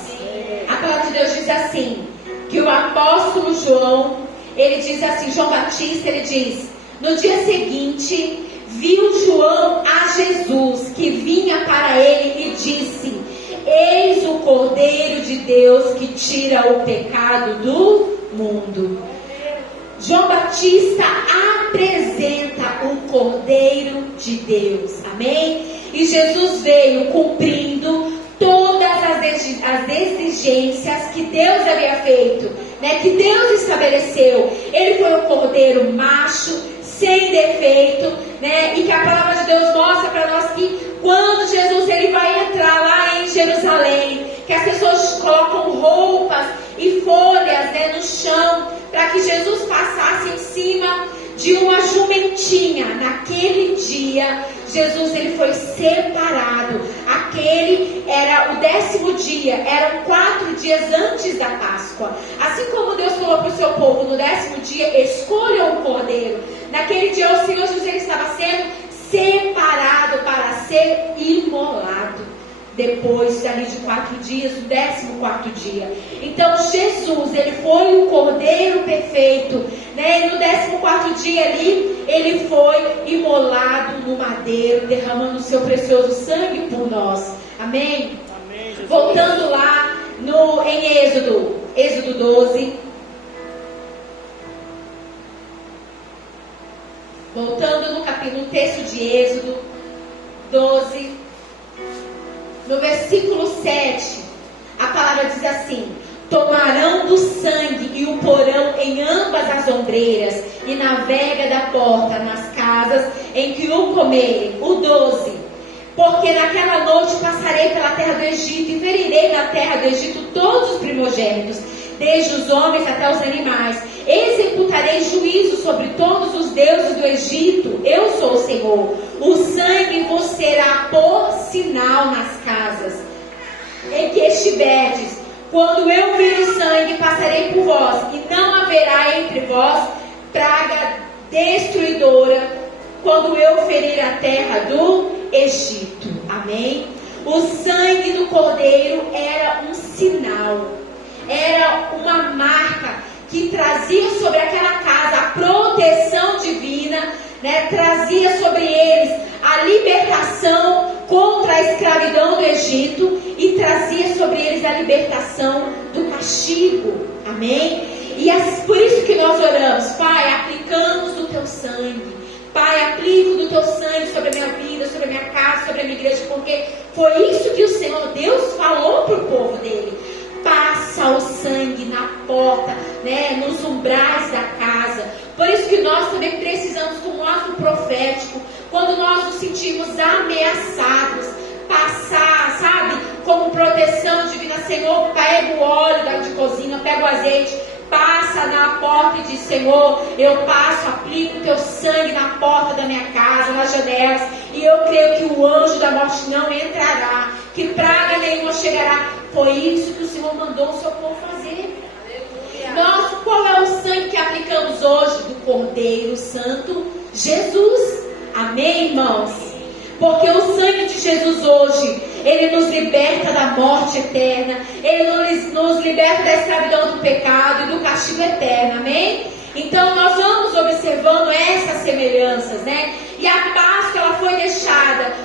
A palavra de Deus diz assim, que o apóstolo João, ele diz assim, João Batista, ele diz, no dia seguinte, viu João a Jesus, que vinha para ele e disse, eis o Cordeiro de Deus que tira o pecado do mundo. João Batista apresenta o Cordeiro de Deus, amém? E Jesus veio cumprindo todas as exigências que Deus havia feito, né? Que Deus estabeleceu. Ele foi um cordeiro macho, sem defeito, né? E que a palavra de Deus mostra para nós que quando Jesus ele vai entrar lá em Jerusalém, que as pessoas colocam roupas e folhas, né, no chão, para que Jesus passasse em cima de uma jumentinha. Naquele dia, Jesus ele foi separado. Aquele era o 10º dia, eram 4 dias antes da Páscoa. Assim como Deus falou para o seu povo no 10º dia, escolha um cordeiro. Naquele dia o Senhor Jesus ele estava sendo separado para ser imolado. Depois ali de 4 dias, o 14º dia. Então Jesus, ele foi o Cordeiro perfeito, né? E no 14º dia ali, ele foi imolado no madeiro, derramando o seu precioso sangue por nós. Amém? Amém, Jesus. Voltando lá em Êxodo 12. Voltando no texto de Êxodo 12. No versículo 7, a palavra diz assim, tomarão do sangue e o porão em ambas as ombreiras e na vega da porta, nas casas em que o comerem. O 12, porque naquela noite passarei pela terra do Egito e ferirei na terra do Egito todos os primogênitos, desde os homens até os animais. Executarei juízo sobre todos os deuses do Egito. Eu sou o Senhor. O sangue vos será por sinal nas casas em que estiverdes. Quando eu vir o sangue, passarei por vós, e não haverá entre vós praga destruidora, quando eu ferir a terra do Egito. Amém? O sangue do cordeiro era um sinal, era uma marca que trazia sobre aquela casa a proteção divina, né? Trazia sobre eles a libertação contra a escravidão do Egito e trazia sobre eles a libertação do castigo. Amém? E por isso que nós oramos, Pai, aplicamos do teu sangue. Pai, aplico do teu sangue sobre a minha vida, sobre a minha casa, sobre a minha igreja, porque foi isso que o Senhor Deus falou para o povo dele. Passa o sangue na porta, né, nos umbrais da casa. Por isso que nós também precisamos de um ato profético. Quando nós nos sentimos ameaçados, passar, sabe, como proteção divina. Senhor, pega o óleo de cozinha, pega o azeite, passa na porta e diz, Senhor, eu passo, aplico o teu sangue na porta da minha casa, nas janelas, e eu creio que o anjo da morte não entrará, que praga nenhuma chegará. Foi isso que o Senhor mandou o seu povo fazer. Nós, qual é o sangue que aplicamos hoje? Do Cordeiro Santo, Jesus. Amém, irmãos? Porque o sangue de Jesus hoje, ele nos liberta da morte eterna, ele nos liberta da escravidão do pecado e do castigo eterno. Amém? Então nós vamos observando essas semelhanças, né? E a Páscoa, ela foi deixada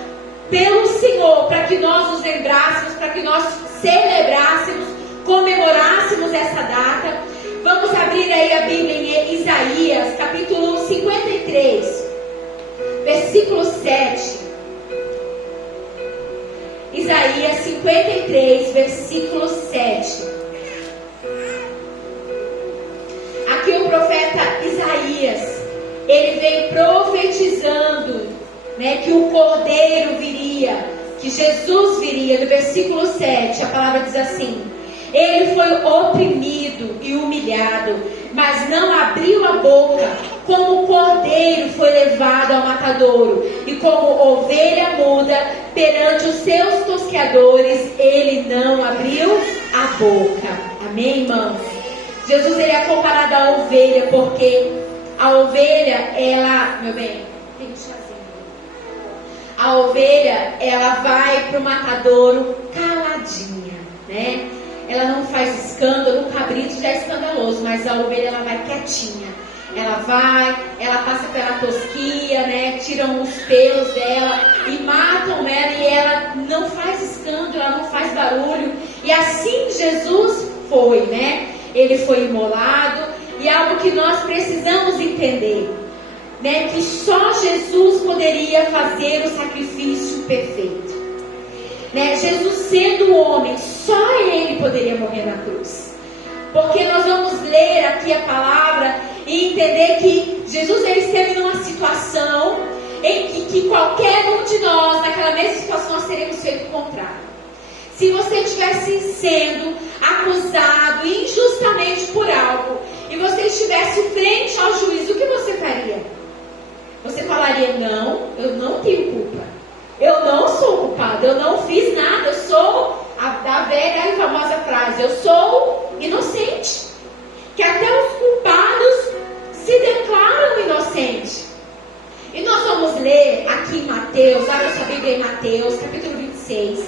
pelo Senhor para que nós nos lembrássemos, para que nós celebrássemos, comemorássemos essa data. Vamos abrir aí versículo 7. Isaías 53, versículo 7. Aqui o profeta Isaías, ele vem profetizando, né, que o Cordeiro viria, que Jesus viria. No versículo 7, a palavra diz assim: ele foi oprimido e humilhado, mas não abriu a boca. Como o cordeiro foi levado ao matadouro, e como ovelha muda perante os seus tosqueadores, ele não abriu a boca. Amém, irmãos? Jesus, ele é comparado à ovelha, porque a ovelha, ela... Meu bem, tem um chazinho. A ovelha, ela vai para o matadouro caladinha, né? Ela não faz escândalo. O cabrito já é escandaloso, mas a ovelha, ela vai quietinha. Ela vai, ela passa pela tosquia, né? Tiram os pelos dela e matam ela, e ela não faz escândalo, ela não faz barulho. E assim Jesus foi, né? Ele foi imolado, e algo que nós precisamos entender, né? Que só Jesus poderia fazer o sacrifício perfeito, né? Jesus sendo homem, só ele poderia morrer na cruz. Porque nós vamos ler aqui a palavra e entender que Jesus, ele esteve numa situação em que qualquer um de nós, naquela mesma situação, nós teríamos feito o contrário. Se você estivesse sendo acusado injustamente por algo e você estivesse frente ao juiz, o que você faria? Você falaria: não, eu não tenho culpa, eu não sou culpado, eu não fiz nada, eu sou a velha e famosa frase: eu sou inocente. Que até os culpados se declaram inocentes. E nós vamos ler aqui em Mateus, abra sua Bíblia em Mateus, capítulo 26.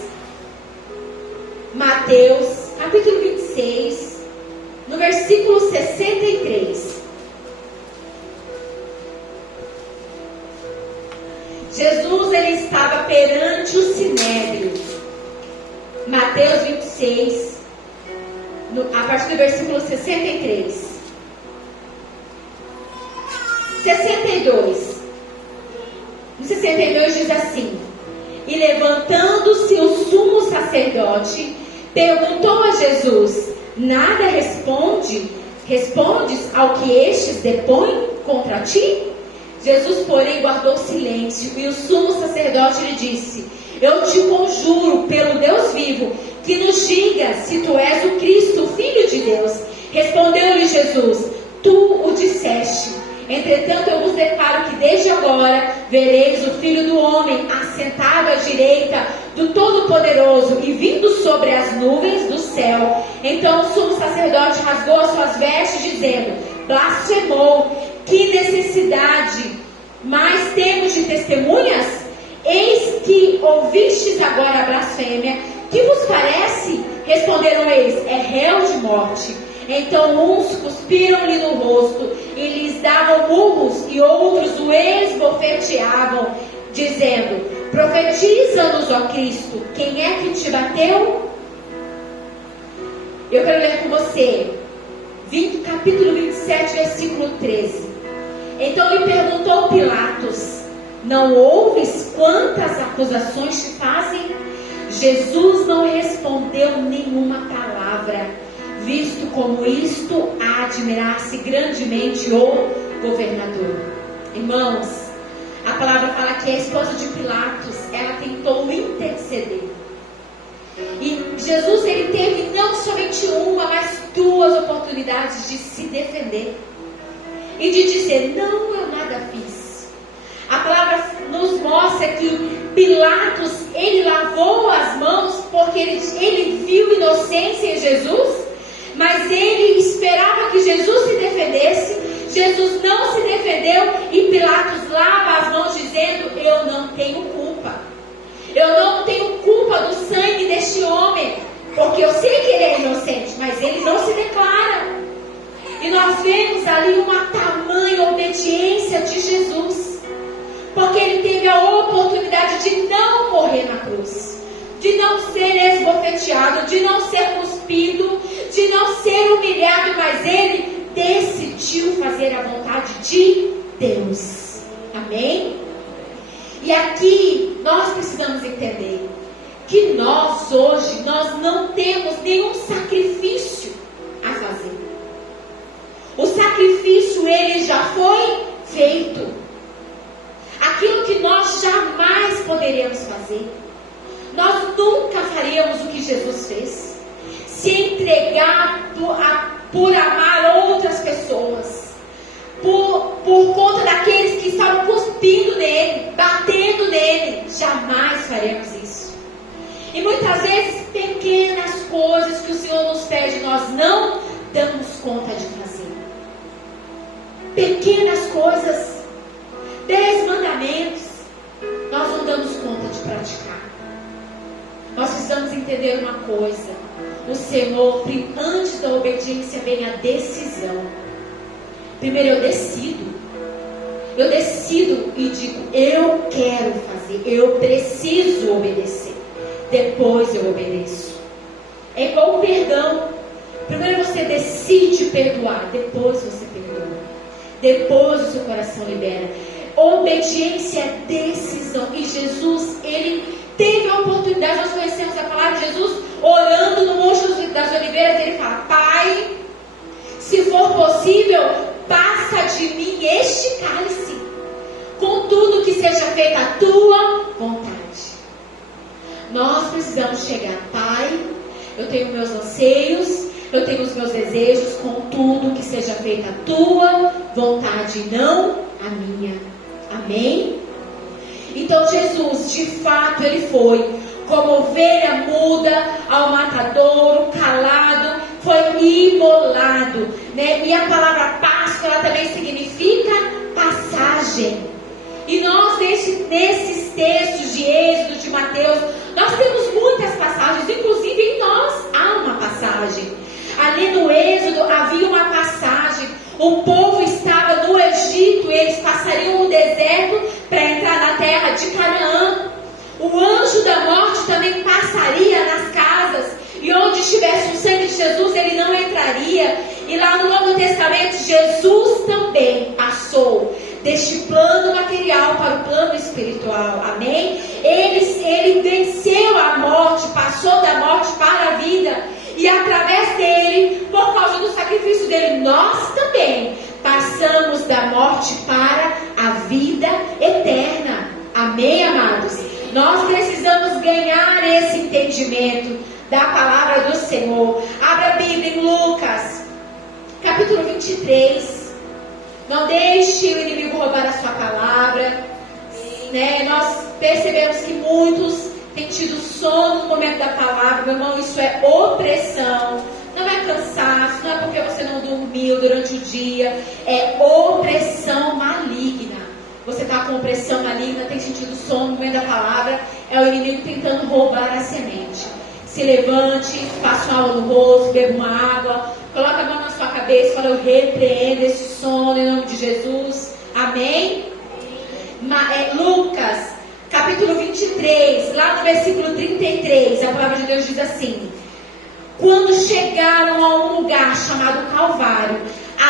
Mateus, capítulo 26, no versículo 63. Jesus, ele estava perante o Sinédrio. Mateus 26, a partir do versículo 63. 62. No 62 diz assim: e levantando-se o sumo sacerdote, perguntou a Jesus: nada respondes ao que estes depõem contra ti? Jesus, porém, guardou silêncio, e o sumo sacerdote lhe disse: eu te conjuro pelo Deus vivo, que nos diga se tu és o Cristo, o Filho de Deus. Respondeu-lhe Jesus: tu o disseste. Entretanto, eu vos declaro que desde agora vereis o Filho do Homem assentado à direita do Todo-Poderoso e vindo sobre as nuvens do céu. Então o sumo sacerdote rasgou as suas vestes, dizendo: blasfemou, que necessidade mais temos de testemunhas? Eis que ouvistes agora a blasfêmia. Que vos parece? Responderam eles: é réu de morte. Então uns cuspiram-lhe no rosto e lhes davam murros, e outros o esbofeteavam, dizendo: profetiza-nos, ó Cristo, quem é que te bateu? Eu quero ler com você capítulo 27, versículo 13. Então lhe perguntou Pilatos: não ouves quantas acusações te fazem? Jesus não respondeu nenhuma palavra, visto como isto a admirar-se grandemente o governador. Irmãos, a palavra fala que a esposa de Pilatos, ela tentou interceder. E Jesus, ele teve não somente uma, mas duas oportunidades de se defender e de dizer: não, eu nada fiz. A palavra nos mostra que Pilatos, ele lavou as mãos porque ele viu inocência em Jesus, mas ele esperava que Jesus se defendesse. Jesus não se defendeu e Pilatos lava as mãos dizendo: eu não tenho culpa. Eu não tenho culpa do sangue deste homem, porque eu sei que ele é inocente, mas ele não se declara. E nós vemos ali uma tamanha obediência de Jesus, porque ele teve a oportunidade de não morrer na cruz, de não ser esbofeteado, de não ser cuspido, de não ser humilhado, mas ele decidiu fazer a vontade de Deus. Amém? E aqui nós precisamos entender que nós hoje, nós não temos nenhum sacrifício a fazer. O sacrifício, ele já foi feito. Aquilo que nós jamais poderíamos fazer. Nós nunca faríamos o que Jesus fez. Se entregar por amar outras pessoas. Por conta daqueles que estavam cuspindo nele, batendo nele. Jamais faremos isso. E muitas vezes, pequenas coisas que o Senhor nos pede, nós não damos conta de fazer. Pequenas coisas, 10 mandamentos, nós não damos conta de praticar. Nós precisamos entender uma coisa: o Senhor, antes da obediência vem a decisão. Primeiro eu decido e digo, eu quero fazer, eu preciso obedecer. Depois eu obedeço. É igual o perdão. Primeiro você decide perdoar, depois você perdoa. Depois o seu coração libera. Obediência é decisão. E Jesus, ele teve a oportunidade, nós conhecemos a palavra de Jesus, orando no Monte das Oliveiras, ele fala: Pai, se for possível, passa de mim este cálice, contudo que seja feita a tua vontade. Nós precisamos chegar: Pai, eu tenho meus anseios, eu tenho os meus desejos, contudo que seja feita a tua vontade e não a minha. Amém? Então Jesus, de fato, ele foi como ovelha muda ao matadouro, calado, foi imolado, né? E a palavra Páscoa, ela também significa passagem. E nós, nesses textos de Êxodo, de Mateus, nós temos muitas passagens, inclusive em nós há uma passagem. Ali no Êxodo havia uma passagem. O povo estava no Egito, eles passariam o deserto para entrar na terra de Canaã. O anjo da morte também passaria nas casas, e onde estivesse o sangue de Jesus, ele não entraria. E lá no Novo Testamento, Jesus também passou deste plano material para o plano espiritual. Amém? Ele venceu a morte, passou da morte para a vida. E através dele, por causa do sacrifício dele, nós também passamos da morte para a vida eterna. Amém, amados? Nós precisamos ganhar esse entendimento da palavra do Senhor. Abra a Bíblia em Lucas, capítulo 23. Não deixe o inimigo roubar a sua palavra, né? Nós percebemos que muitos têm tido sono no momento da palavra. Meu irmão, isso é opressão. Não é cansaço, não é porque você não dormiu durante o dia. É opressão maligna. Você está com opressão maligna, tem sentido sono no meio da palavra, é o inimigo tentando roubar a semente. Se levante, faça uma água no rosto, beba uma água, coloque a mão na sua cabeça e fala: eu repreendo esse sono em nome de Jesus. Amém? Lucas, capítulo 23, lá no versículo 33, a palavra de Deus diz assim: quando chegaram a um lugar chamado Calvário,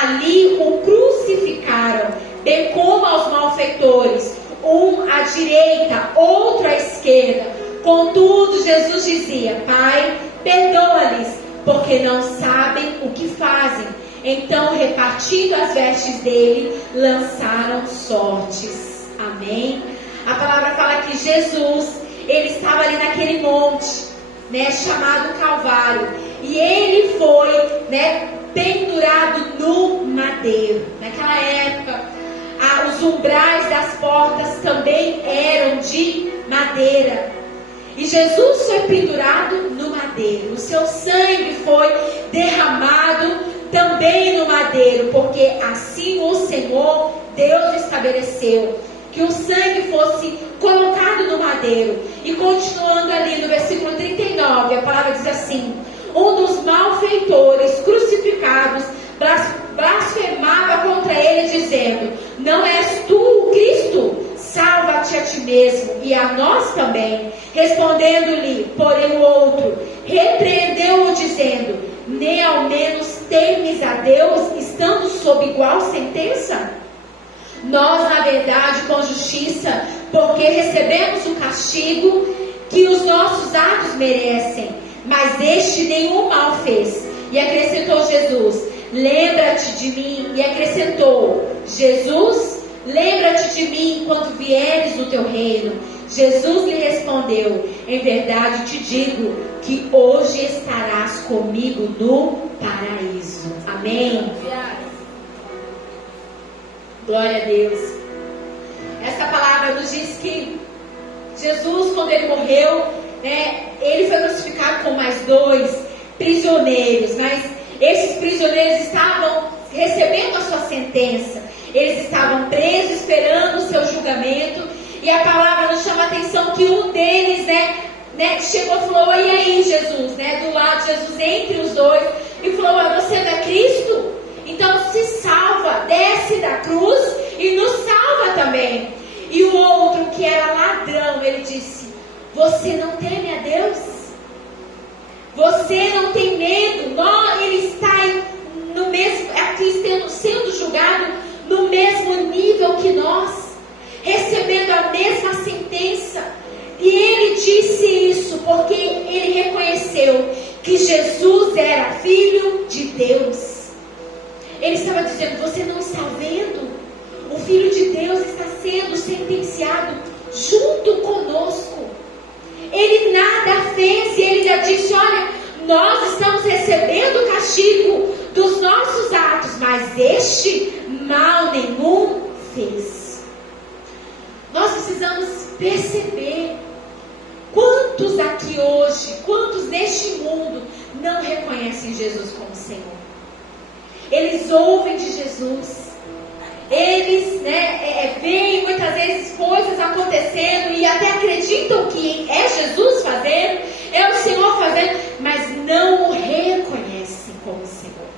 ali o crucificaram, bem como aos malfeitores, um à direita, outro à esquerda. Contudo, Jesus dizia: Pai, perdoa-lhes, porque não sabem o que fazem. Então, repartindo as vestes dele, lançaram sortes. Amém? A palavra fala que Jesus, ele estava ali naquele monte, né, chamado Calvário. E ele foi, né, pendurado no madeiro. Naquela época, os umbrais das portas também eram de madeira. E Jesus foi pendurado no madeiro. O seu sangue foi derramado também no madeiro, porque assim o Senhor Deus estabeleceu que o sangue fosse colocado no madeiro. E continuando ali no versículo 39, a palavra diz assim: um dos malfeitores crucificados blasfemava contra ele, dizendo: não és tu o Cristo? Salva-te a ti mesmo e a nós também. Respondendo-lhe, porém, o outro repreendeu-o, dizendo: nem ao menos temes a Deus, estando sob igual sentença? Nós, na verdade, com justiça, porque recebemos o castigo que os nossos atos merecem, mas este nenhum mal fez. E acrescentou Jesus: lembra-te de mim. E acrescentou Jesus: lembra-te de mim quando vieres no teu reino. Jesus lhe respondeu: em verdade te digo que hoje estarás comigo no paraíso. Amém? Glória a Deus. Essa palavra nos diz que Jesus, quando ele morreu, ele foi crucificado com mais 2 prisioneiros, mas esses prisioneiros estavam recebendo a sua sentença. Eles estavam presos, esperando o seu julgamento. E a palavra nos chama a atenção que um deles, chegou e falou: e aí, Jesus, do lado de Jesus, entre os dois, e falou: você não é Cristo? Então se salva, desce da cruz e nos salva também. E o outro, que era ladrão, ele disse: você não teme a Deus? Você não tem medo? Ele está no mesmo, aqui sendo julgado no mesmo nível que nós, recebendo a mesma sentença. E ele disse isso porque ele reconheceu que Jesus era filho de Deus. Ele estava dizendo: você não está vendo? O Filho de Deus está sendo sentenciado junto conosco. Ele nada fez, e ele já disse: olha, nós estamos recebendo o castigo dos nossos atos, mas este mal nenhum fez. Nós precisamos perceber quantos aqui hoje, quantos neste mundo não reconhecem Jesus como Senhor. Eles ouvem de Jesus, eles veem muitas vezes coisas acontecendo e até acreditam que é Jesus fazendo, é o Senhor fazendo, mas não o reconhecem como Senhor,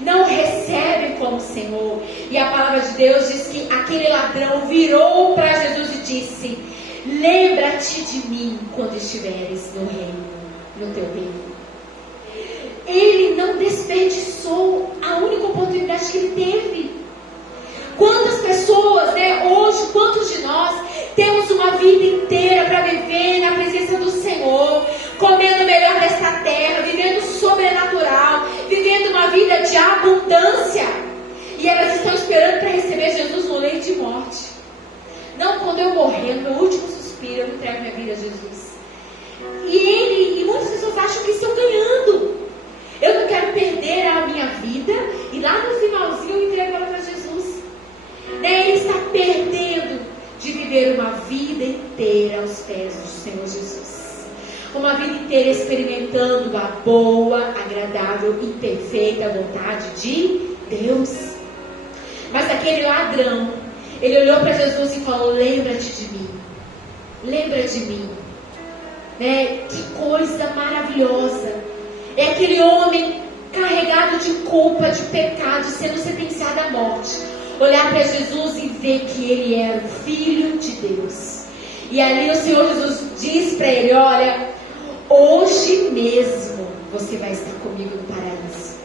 não o recebem como Senhor. E a palavra de Deus diz que aquele ladrão virou para Jesus e disse: lembra-te de mim quando estiveres no reino, no teu reino. Ele não desperdiçou a única oportunidade que ele teve. Quantas pessoas, hoje, quantos de nós temos uma vida inteira para viver na presença do Senhor, comendo o melhor desta terra, vivendo sobrenatural, vivendo uma vida de abundância, e elas estão esperando para receber Jesus no leito de morte. Não, quando eu morrer, no meu último suspiro, eu entrego minha vida a Jesus. E muitas pessoas acham que estão ganhando. Eu não quero perder a minha vida e lá no finalzinho eu entrego ela para Jesus. Ele está perdendo de viver uma vida inteira aos pés do Senhor Jesus. Uma vida inteira experimentando a boa, agradável e perfeita vontade de Deus. Mas aquele ladrão, ele olhou para Jesus e falou: lembra-te de mim. Lembra de mim. Que coisa maravilhosa. É aquele homem carregado de culpa, de pecado, sendo sentenciado à morte. Olhar para Jesus e ver que ele era o Filho de Deus. E ali o Senhor Jesus diz para ele: olha, hoje mesmo você vai estar comigo no paraíso.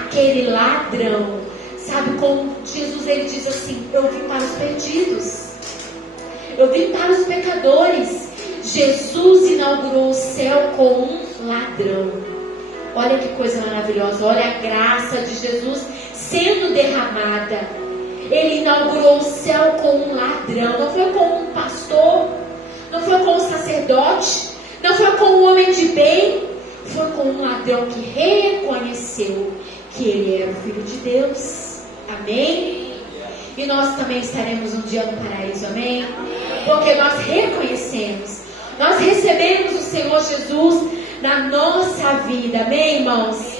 Aquele ladrão, sabe como Jesus, ele diz assim: eu vim para os perdidos, eu vim para os pecadores. Jesus inaugurou o céu com um ladrão. Olha que coisa maravilhosa, olha a graça de Jesus sendo derramada. Ele inaugurou o céu com um ladrão. Não foi com um pastor, não foi com um sacerdote, não foi com um homem de bem, foi com um ladrão que reconheceu que ele era o Filho de Deus. Amém? E nós também estaremos um dia no paraíso, amém? Porque nós reconhecemos, nós recebemos o Senhor Jesus na nossa vida, amém, irmãos?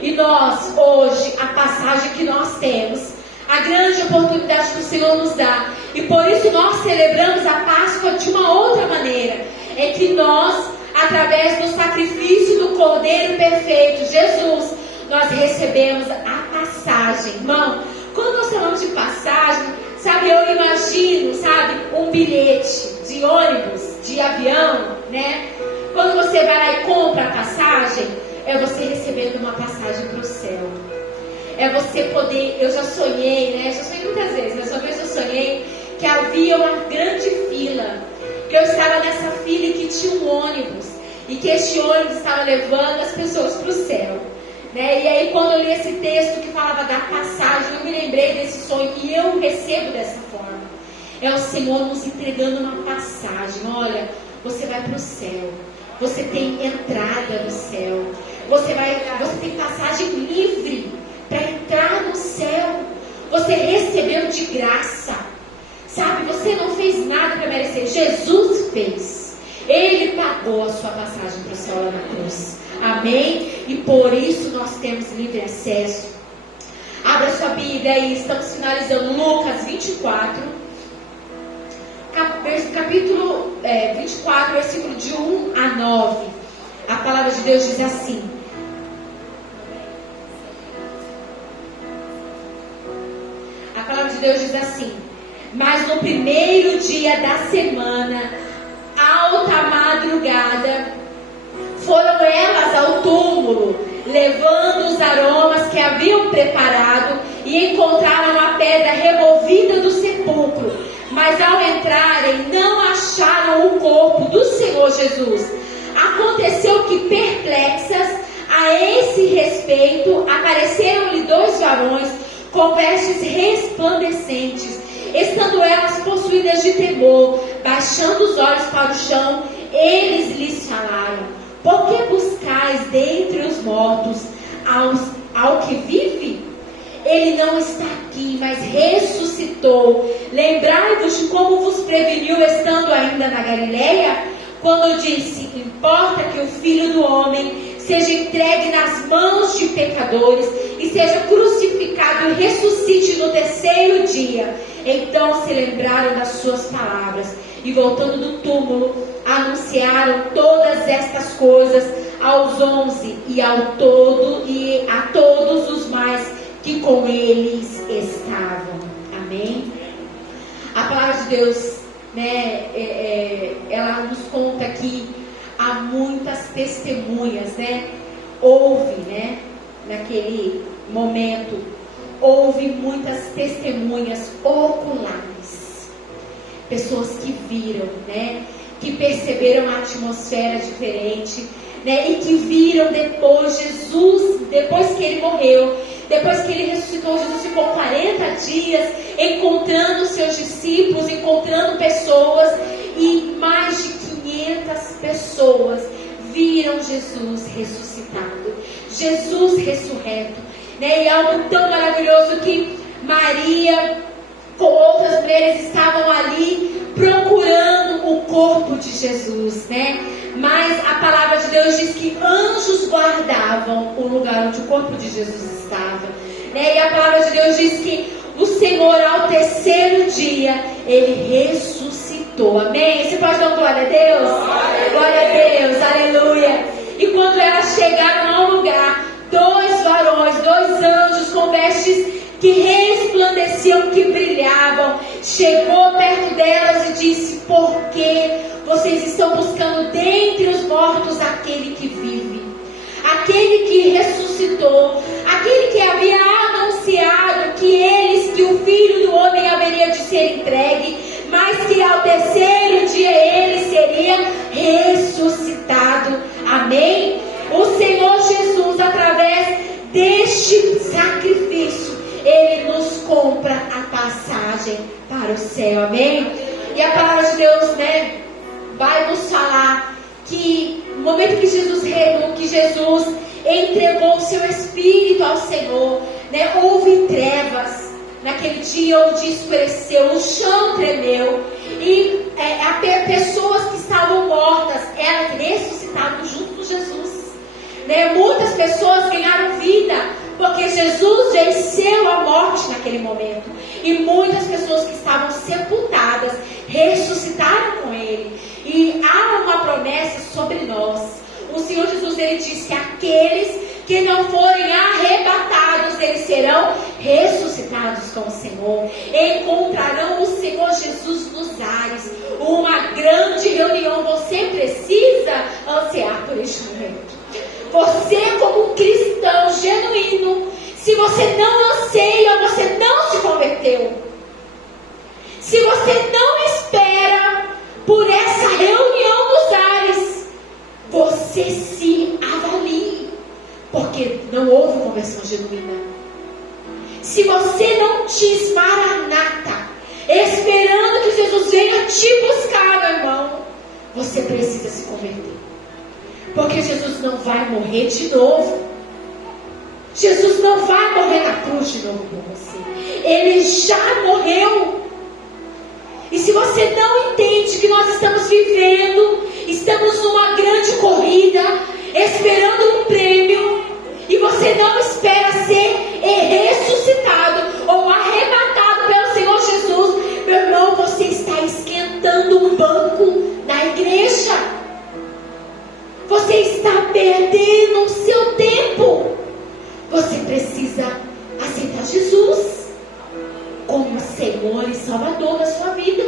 E nós, hoje, a passagem que nós temos, a grande oportunidade que o Senhor nos dá, e por isso nós celebramos a Páscoa de uma outra maneira, é que nós, através do sacrifício do Cordeiro perfeito, Jesus, nós recebemos a passagem. Irmão, quando nós falamos de passagem, sabe, eu imagino, sabe, um bilhete de ônibus, de avião, Quando você vai lá e compra a passagem, é você recebendo uma passagem para o céu. é você poder, eu já sonhei, né? Já sonhei muitas vezes, mas uma vez eu sonhei que havia uma grande fila, que eu estava nessa fila e que tinha um ônibus, e que este ônibus estava levando as pessoas para o céu, né? E aí quando eu li esse texto que falava da passagem, eu me lembrei desse sonho, e eu recebo dessa forma. É o Senhor nos entregando uma passagem. Olha, você vai para o céu, você tem entrada no céu, você tem passagem livre para entrar no céu. Você recebeu de graça, sabe? Você não fez nada para merecer, Jesus fez. Ele pagou a sua passagem para o céu lá na cruz. Amém? E por isso nós temos livre acesso. Abra sua Bíblia aí, estamos finalizando Lucas 24, capítulo 24, versículo de 1 a 9. A palavra de Deus diz assim: a palavra de Deus diz assim: mas no primeiro dia da semana, alta madrugada, foram elas ao túmulo, levando os aromas que haviam preparado, e encontraram a pedra removida do sepulcro. Mas ao entrarem, não acharam o corpo do Senhor Jesus. Aconteceu que, perplexas a esse respeito, apareceram-lhe 2 varões com vestes resplandecentes. Estando elas possuídas de temor, baixando os olhos para o chão, eles lhes falaram: por que buscais dentre os mortos ao que vive? Ele não está aqui, mas ressuscitou. Lembrai-vos de como vos preveniu estando ainda na Galileia, quando disse: importa que o Filho do Homem seja entregue nas mãos de pecadores e seja crucificado e ressuscite no 3º dia. Então se lembraram das suas palavras e, voltando do túmulo, anunciaram todas estas coisas aos 11 e a todos os mais que com eles estavam. Amém? A palavra de Deus, né, ela nos conta que há muitas testemunhas, né? Houve, né, naquele momento, houve muitas testemunhas oculares, pessoas que viram, né, que perceberam a atmosfera diferente, né, e que viram depois Jesus, depois que ele morreu, depois que ele ressuscitou. Jesus ficou 40 dias encontrando seus discípulos, encontrando pessoas, e mais de 500 pessoas viram Jesus ressuscitado, Jesus ressurreto, né? E algo tão maravilhoso que Maria com outras mulheres estavam ali procurando o corpo de Jesus, né? Mas a palavra de Deus diz que anjos guardavam o lugar onde o corpo de Jesus estava, né? E a palavra de Deus diz que o Senhor, ao 3º dia, ele ressuscitou. Amém? Você pode dar glória a Deus? Glória a Deus, aleluia. E quando elas chegaram ao lugar, 2 varões, 2 anjos com vestes que resplandeciam, que brilhavam, chegou perto delas e disse: por que vocês estão buscando dentre os mortos aquele que vive, aquele que ressuscitou, aquele que havia anunciado que o Filho do Homem haveria de ser entregue, mas que ao 3º dia ele seria ressuscitado? Amém? O Senhor Jesus, através deste sacrifício, ele nos compra a passagem para o céu. Amém? E a palavra de Deus, né, vai nos falar que no momento que Jesus entregou o seu Espírito ao Senhor, né, houve trevas. Naquele dia o dia escureceu, o chão tremeu, e pessoas que estavam mortas, elas ressuscitaram junto com Jesus, né? Muitas pessoas ganharam vida porque Jesus venceu a morte naquele momento, e muitas pessoas que estavam sepultadas ressuscitaram com ele. E há uma promessa sobre nós. O Senhor Jesus, ele diz que aqueles que não forem arrebatados, eles serão ressuscitados com o Senhor, encontrarão o Senhor Jesus nos ares. Uma grande reunião. Você precisa ansiar por este momento. Você, como cristão genuíno, Se você não anseia, você não se converteu. Se você não espera por essa reunião dos ares, você se avalie, porque não houve conversão genuína. Se você não diz maranata, esperando que Jesus venha te buscar, meu irmão, você precisa se converter. Porque Jesus não vai morrer de novo. Jesus não vai morrer na cruz de novo por você. Ele já morreu. E se você não entende que nós estamos vivendo, estamos numa grande corrida, esperando um prêmio, e você não espera ser ressuscitado ou arrebatado pelo Senhor Jesus, meu irmão, você está esquentando um banco na igreja. Você está perdendo o seu tempo. Você precisa aceitar Jesus como Senhor e Salvador da sua vida.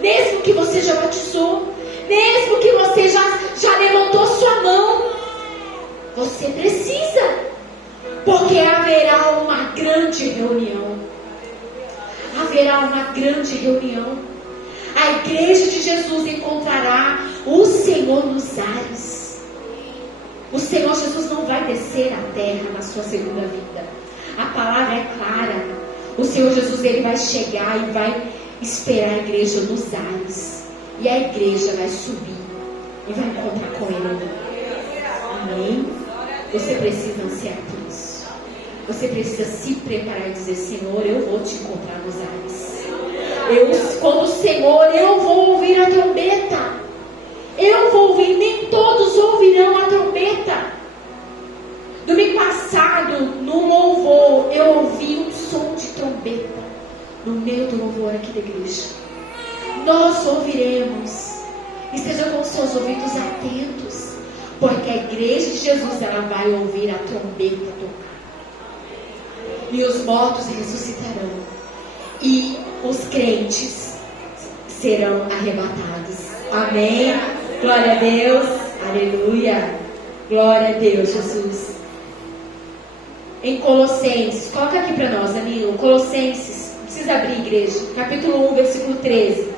Mesmo que você já batizou, mesmo que você já levantou sua mão, você precisa, porque haverá uma grande reunião. Haverá uma grande reunião. A igreja de Jesus encontrará o Senhor nos ares. O Senhor Jesus não vai descer à terra na sua segunda vinda. A palavra é clara. O Senhor Jesus, ele vai chegar e vai esperar a igreja nos ares. E a igreja vai subir e vai encontrar com ele. Amém? Você precisa ansiar por isso. Você precisa se preparar e dizer: Senhor, eu vou te encontrar nos ares. Como Senhor, eu vou ouvir a trombeta. Eu vou ouvir, nem todos ouvirão a trombeta. Domingo passado, no louvor, eu ouvi um som de trombeta no meio do louvor aqui da igreja. Nós ouviremos. Esteja com os seus ouvidos atentos, porque a igreja de Jesus, ela vai ouvir a trombeta tocar. E os mortos ressuscitarão. E os crentes serão arrebatados. Amém? Glória a Deus. Aleluia. Glória a Deus, Jesus. Em Colossenses, coloca aqui para nós, Danilo. Colossenses, não precisa abrir, igreja. Capítulo 1, versículo 13.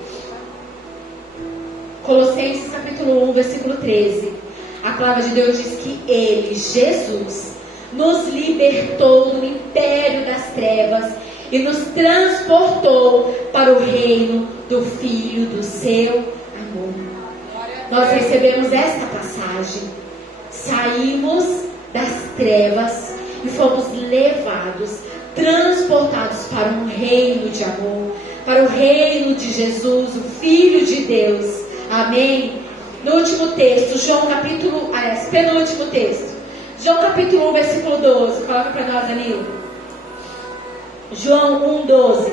Colossenses, capítulo 1, versículo 13. A palavra de Deus diz que Ele, Jesus, nos libertou do império das trevas e nos transportou para o reino do Filho do seu amor. Nós recebemos esta passagem. Saímos das trevas e fomos levados, transportados para um reino de amor, para o reino de Jesus, o Filho de Deus. Amém? No último texto, penúltimo texto, João capítulo 1, versículo 12. Coloca para nós, Danilo. João 1,12.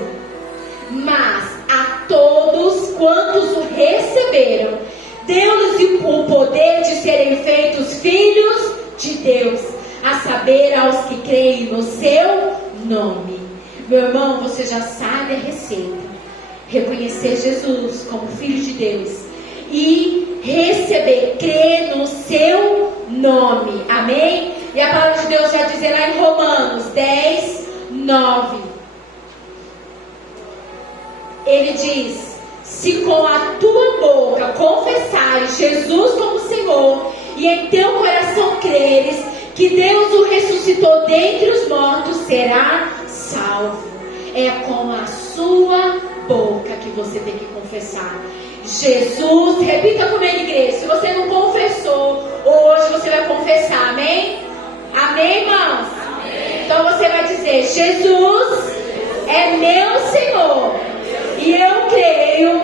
Mas a todos quantos o receberam, deu-lhes o poder de serem feitos filhos de Deus, a saber, aos que creem no seu nome. Meu irmão, você já sabe a receita. Reconhecer Jesus como Filho de Deus e receber, crer no seu nome. Amém? E a palavra de Deus já diz lá em Romanos 10, 9. Ele diz: se com a tua boca confessares Jesus como Senhor e em teu coração creres que Deus o ressuscitou dentre os mortos, será salvo. É com a sua boca que você tem que confessar Jesus. Repita comigo, igreja. Se você não confessou, hoje você vai confessar. Amém? Amém, irmãos? Amém. Então você vai dizer: Jesus é meu Senhor e eu creio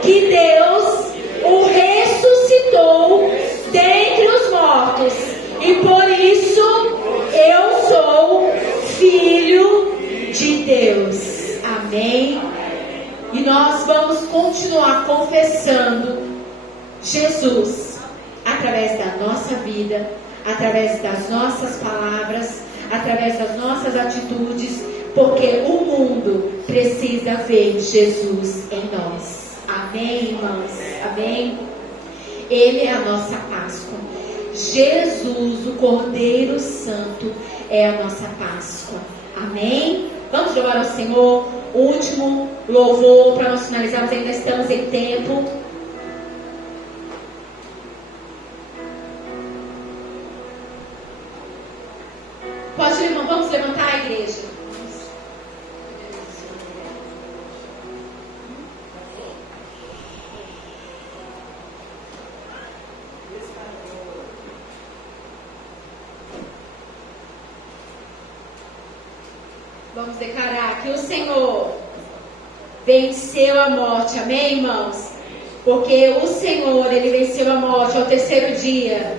que Deus o ressuscitou dentre os mortos e por isso eu sou filho de Deus. Amém? E nós vamos continuar confessando Jesus através da nossa vida, através das nossas palavras, através das nossas atitudes, porque o mundo precisa ver Jesus em nós. Amém, irmãos? Amém? Ele é a nossa Páscoa. Jesus, o Cordeiro Santo, é a nossa Páscoa. Amém? Vamos louvar ao Senhor. O último louvor para nós finalizarmos, ainda estamos em tempo. Vamos levantar a igreja. Vamos declarar que o Senhor venceu a morte. Amém, irmãos? Porque o Senhor, Ele venceu a morte ao terceiro dia.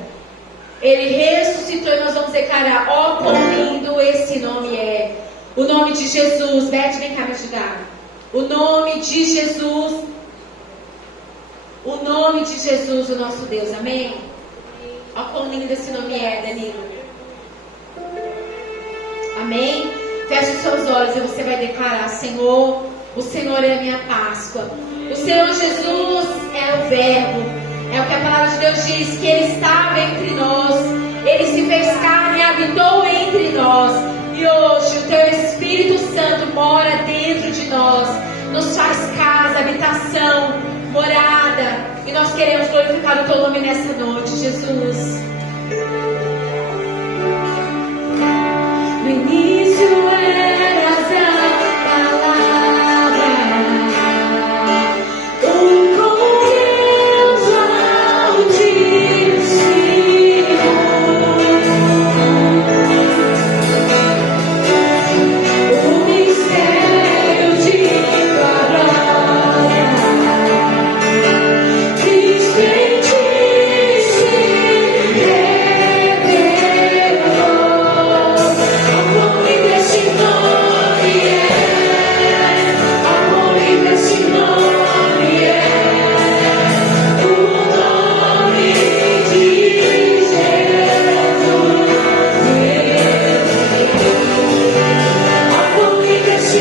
Ele ressuscitou e nós vamos declarar: ó, quão lindo esse nome é. O nome de Jesus. Beth, vem cá me ajudar. O nome de Jesus. O nome de Jesus, o nosso Deus. Amém? Ó, quão lindo esse nome é, Danilo. Amém? Feche os seus olhos e você vai declarar: Senhor, o Senhor é a minha Páscoa. O Senhor Jesus é o Verbo. É o que a palavra de Deus diz, que Ele estava entre nós. Ele se fez carne e habitou entre nós. E hoje o Teu Espírito Santo mora dentro de nós. Nos faz casa, habitação, morada. E nós queremos glorificar o Teu nome nessa noite, Jesus. No início eras a palavra, o com Deus altíssimo, o mistério de glória, Cristo em ti se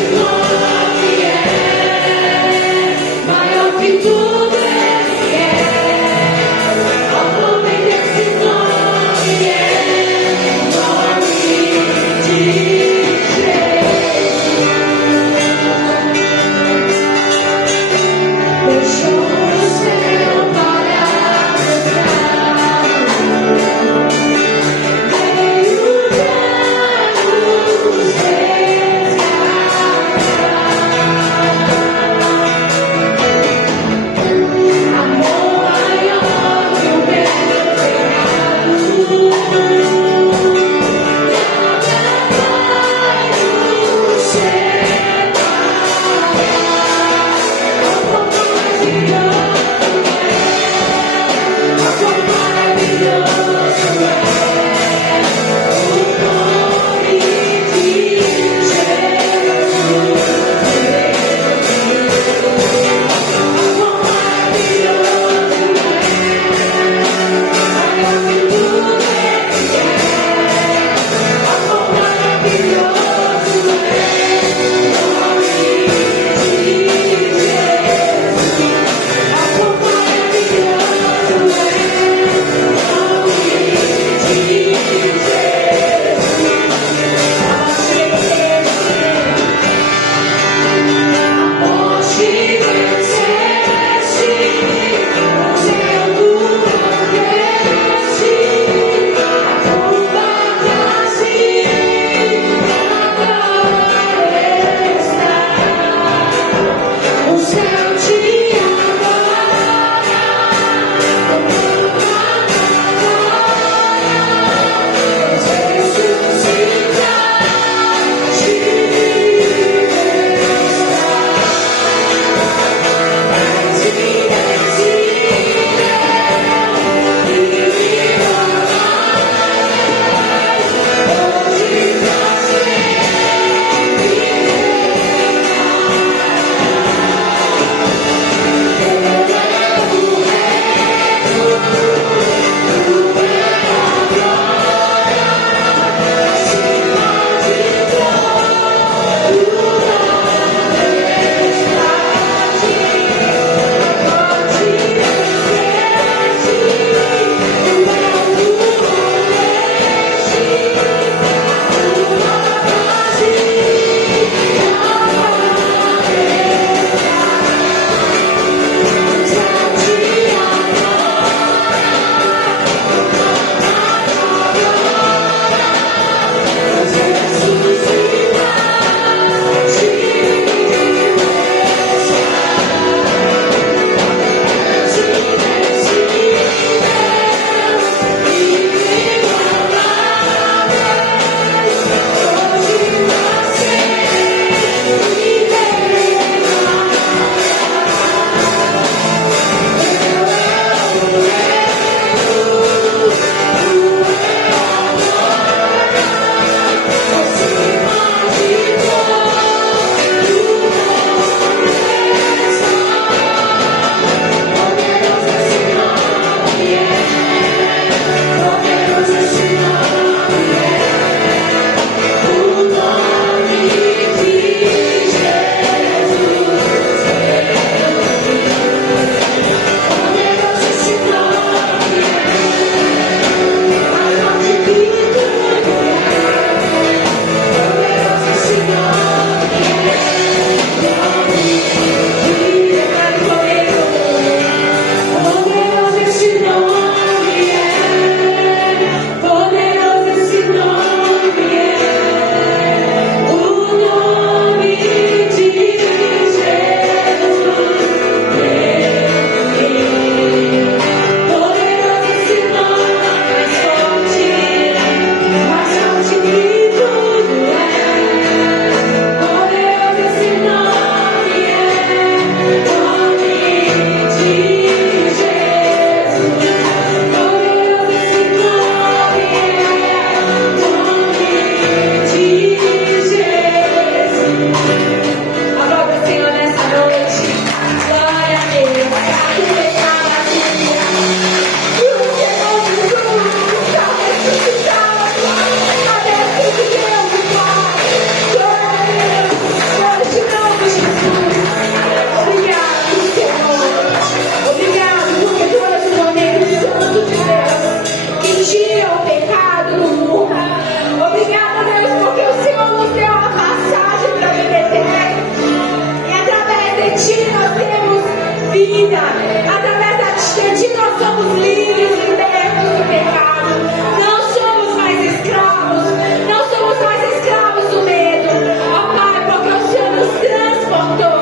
vida. Através de Ti nós somos livres, libertos do pecado. Não somos mais escravos. Não somos mais escravos do medo. Ó Pai, porque o Senhor nos transportou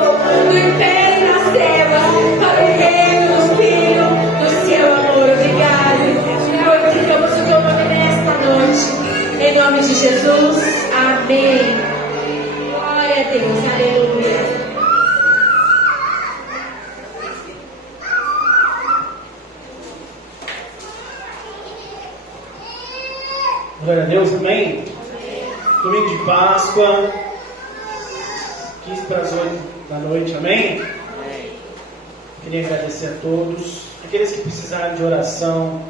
do império das trevas para o reino do Filho do Seu amor. Obrigado. Glorificamos o Teu nome nesta noite. Em nome de Jesus. Amém. Glória a Deus. Aleluia. Glória a Deus, amém? Domingo de Páscoa, 15 para as 8 da noite, amém? Queria agradecer a todos. Aqueles que precisarem de oração,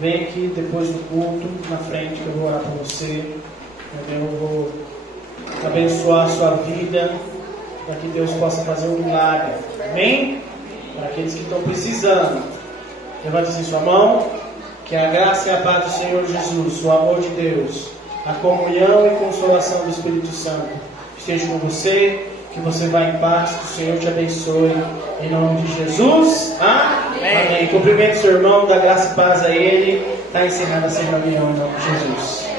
vem aqui depois do culto, na frente, que eu vou orar por você. Eu vou abençoar a sua vida, para que Deus possa fazer um milagre, amém? Para aqueles que estão precisando, levante assim sua mão. Que a graça e a paz do Senhor Jesus, o amor de Deus, a comunhão e consolação do Espírito Santo esteja com você, que você vá em paz, que o Senhor te abençoe, em nome de Jesus, amém. Cumprimente seu irmão, dá graça e paz a ele. Está encerrada essa reunião em nome de Jesus.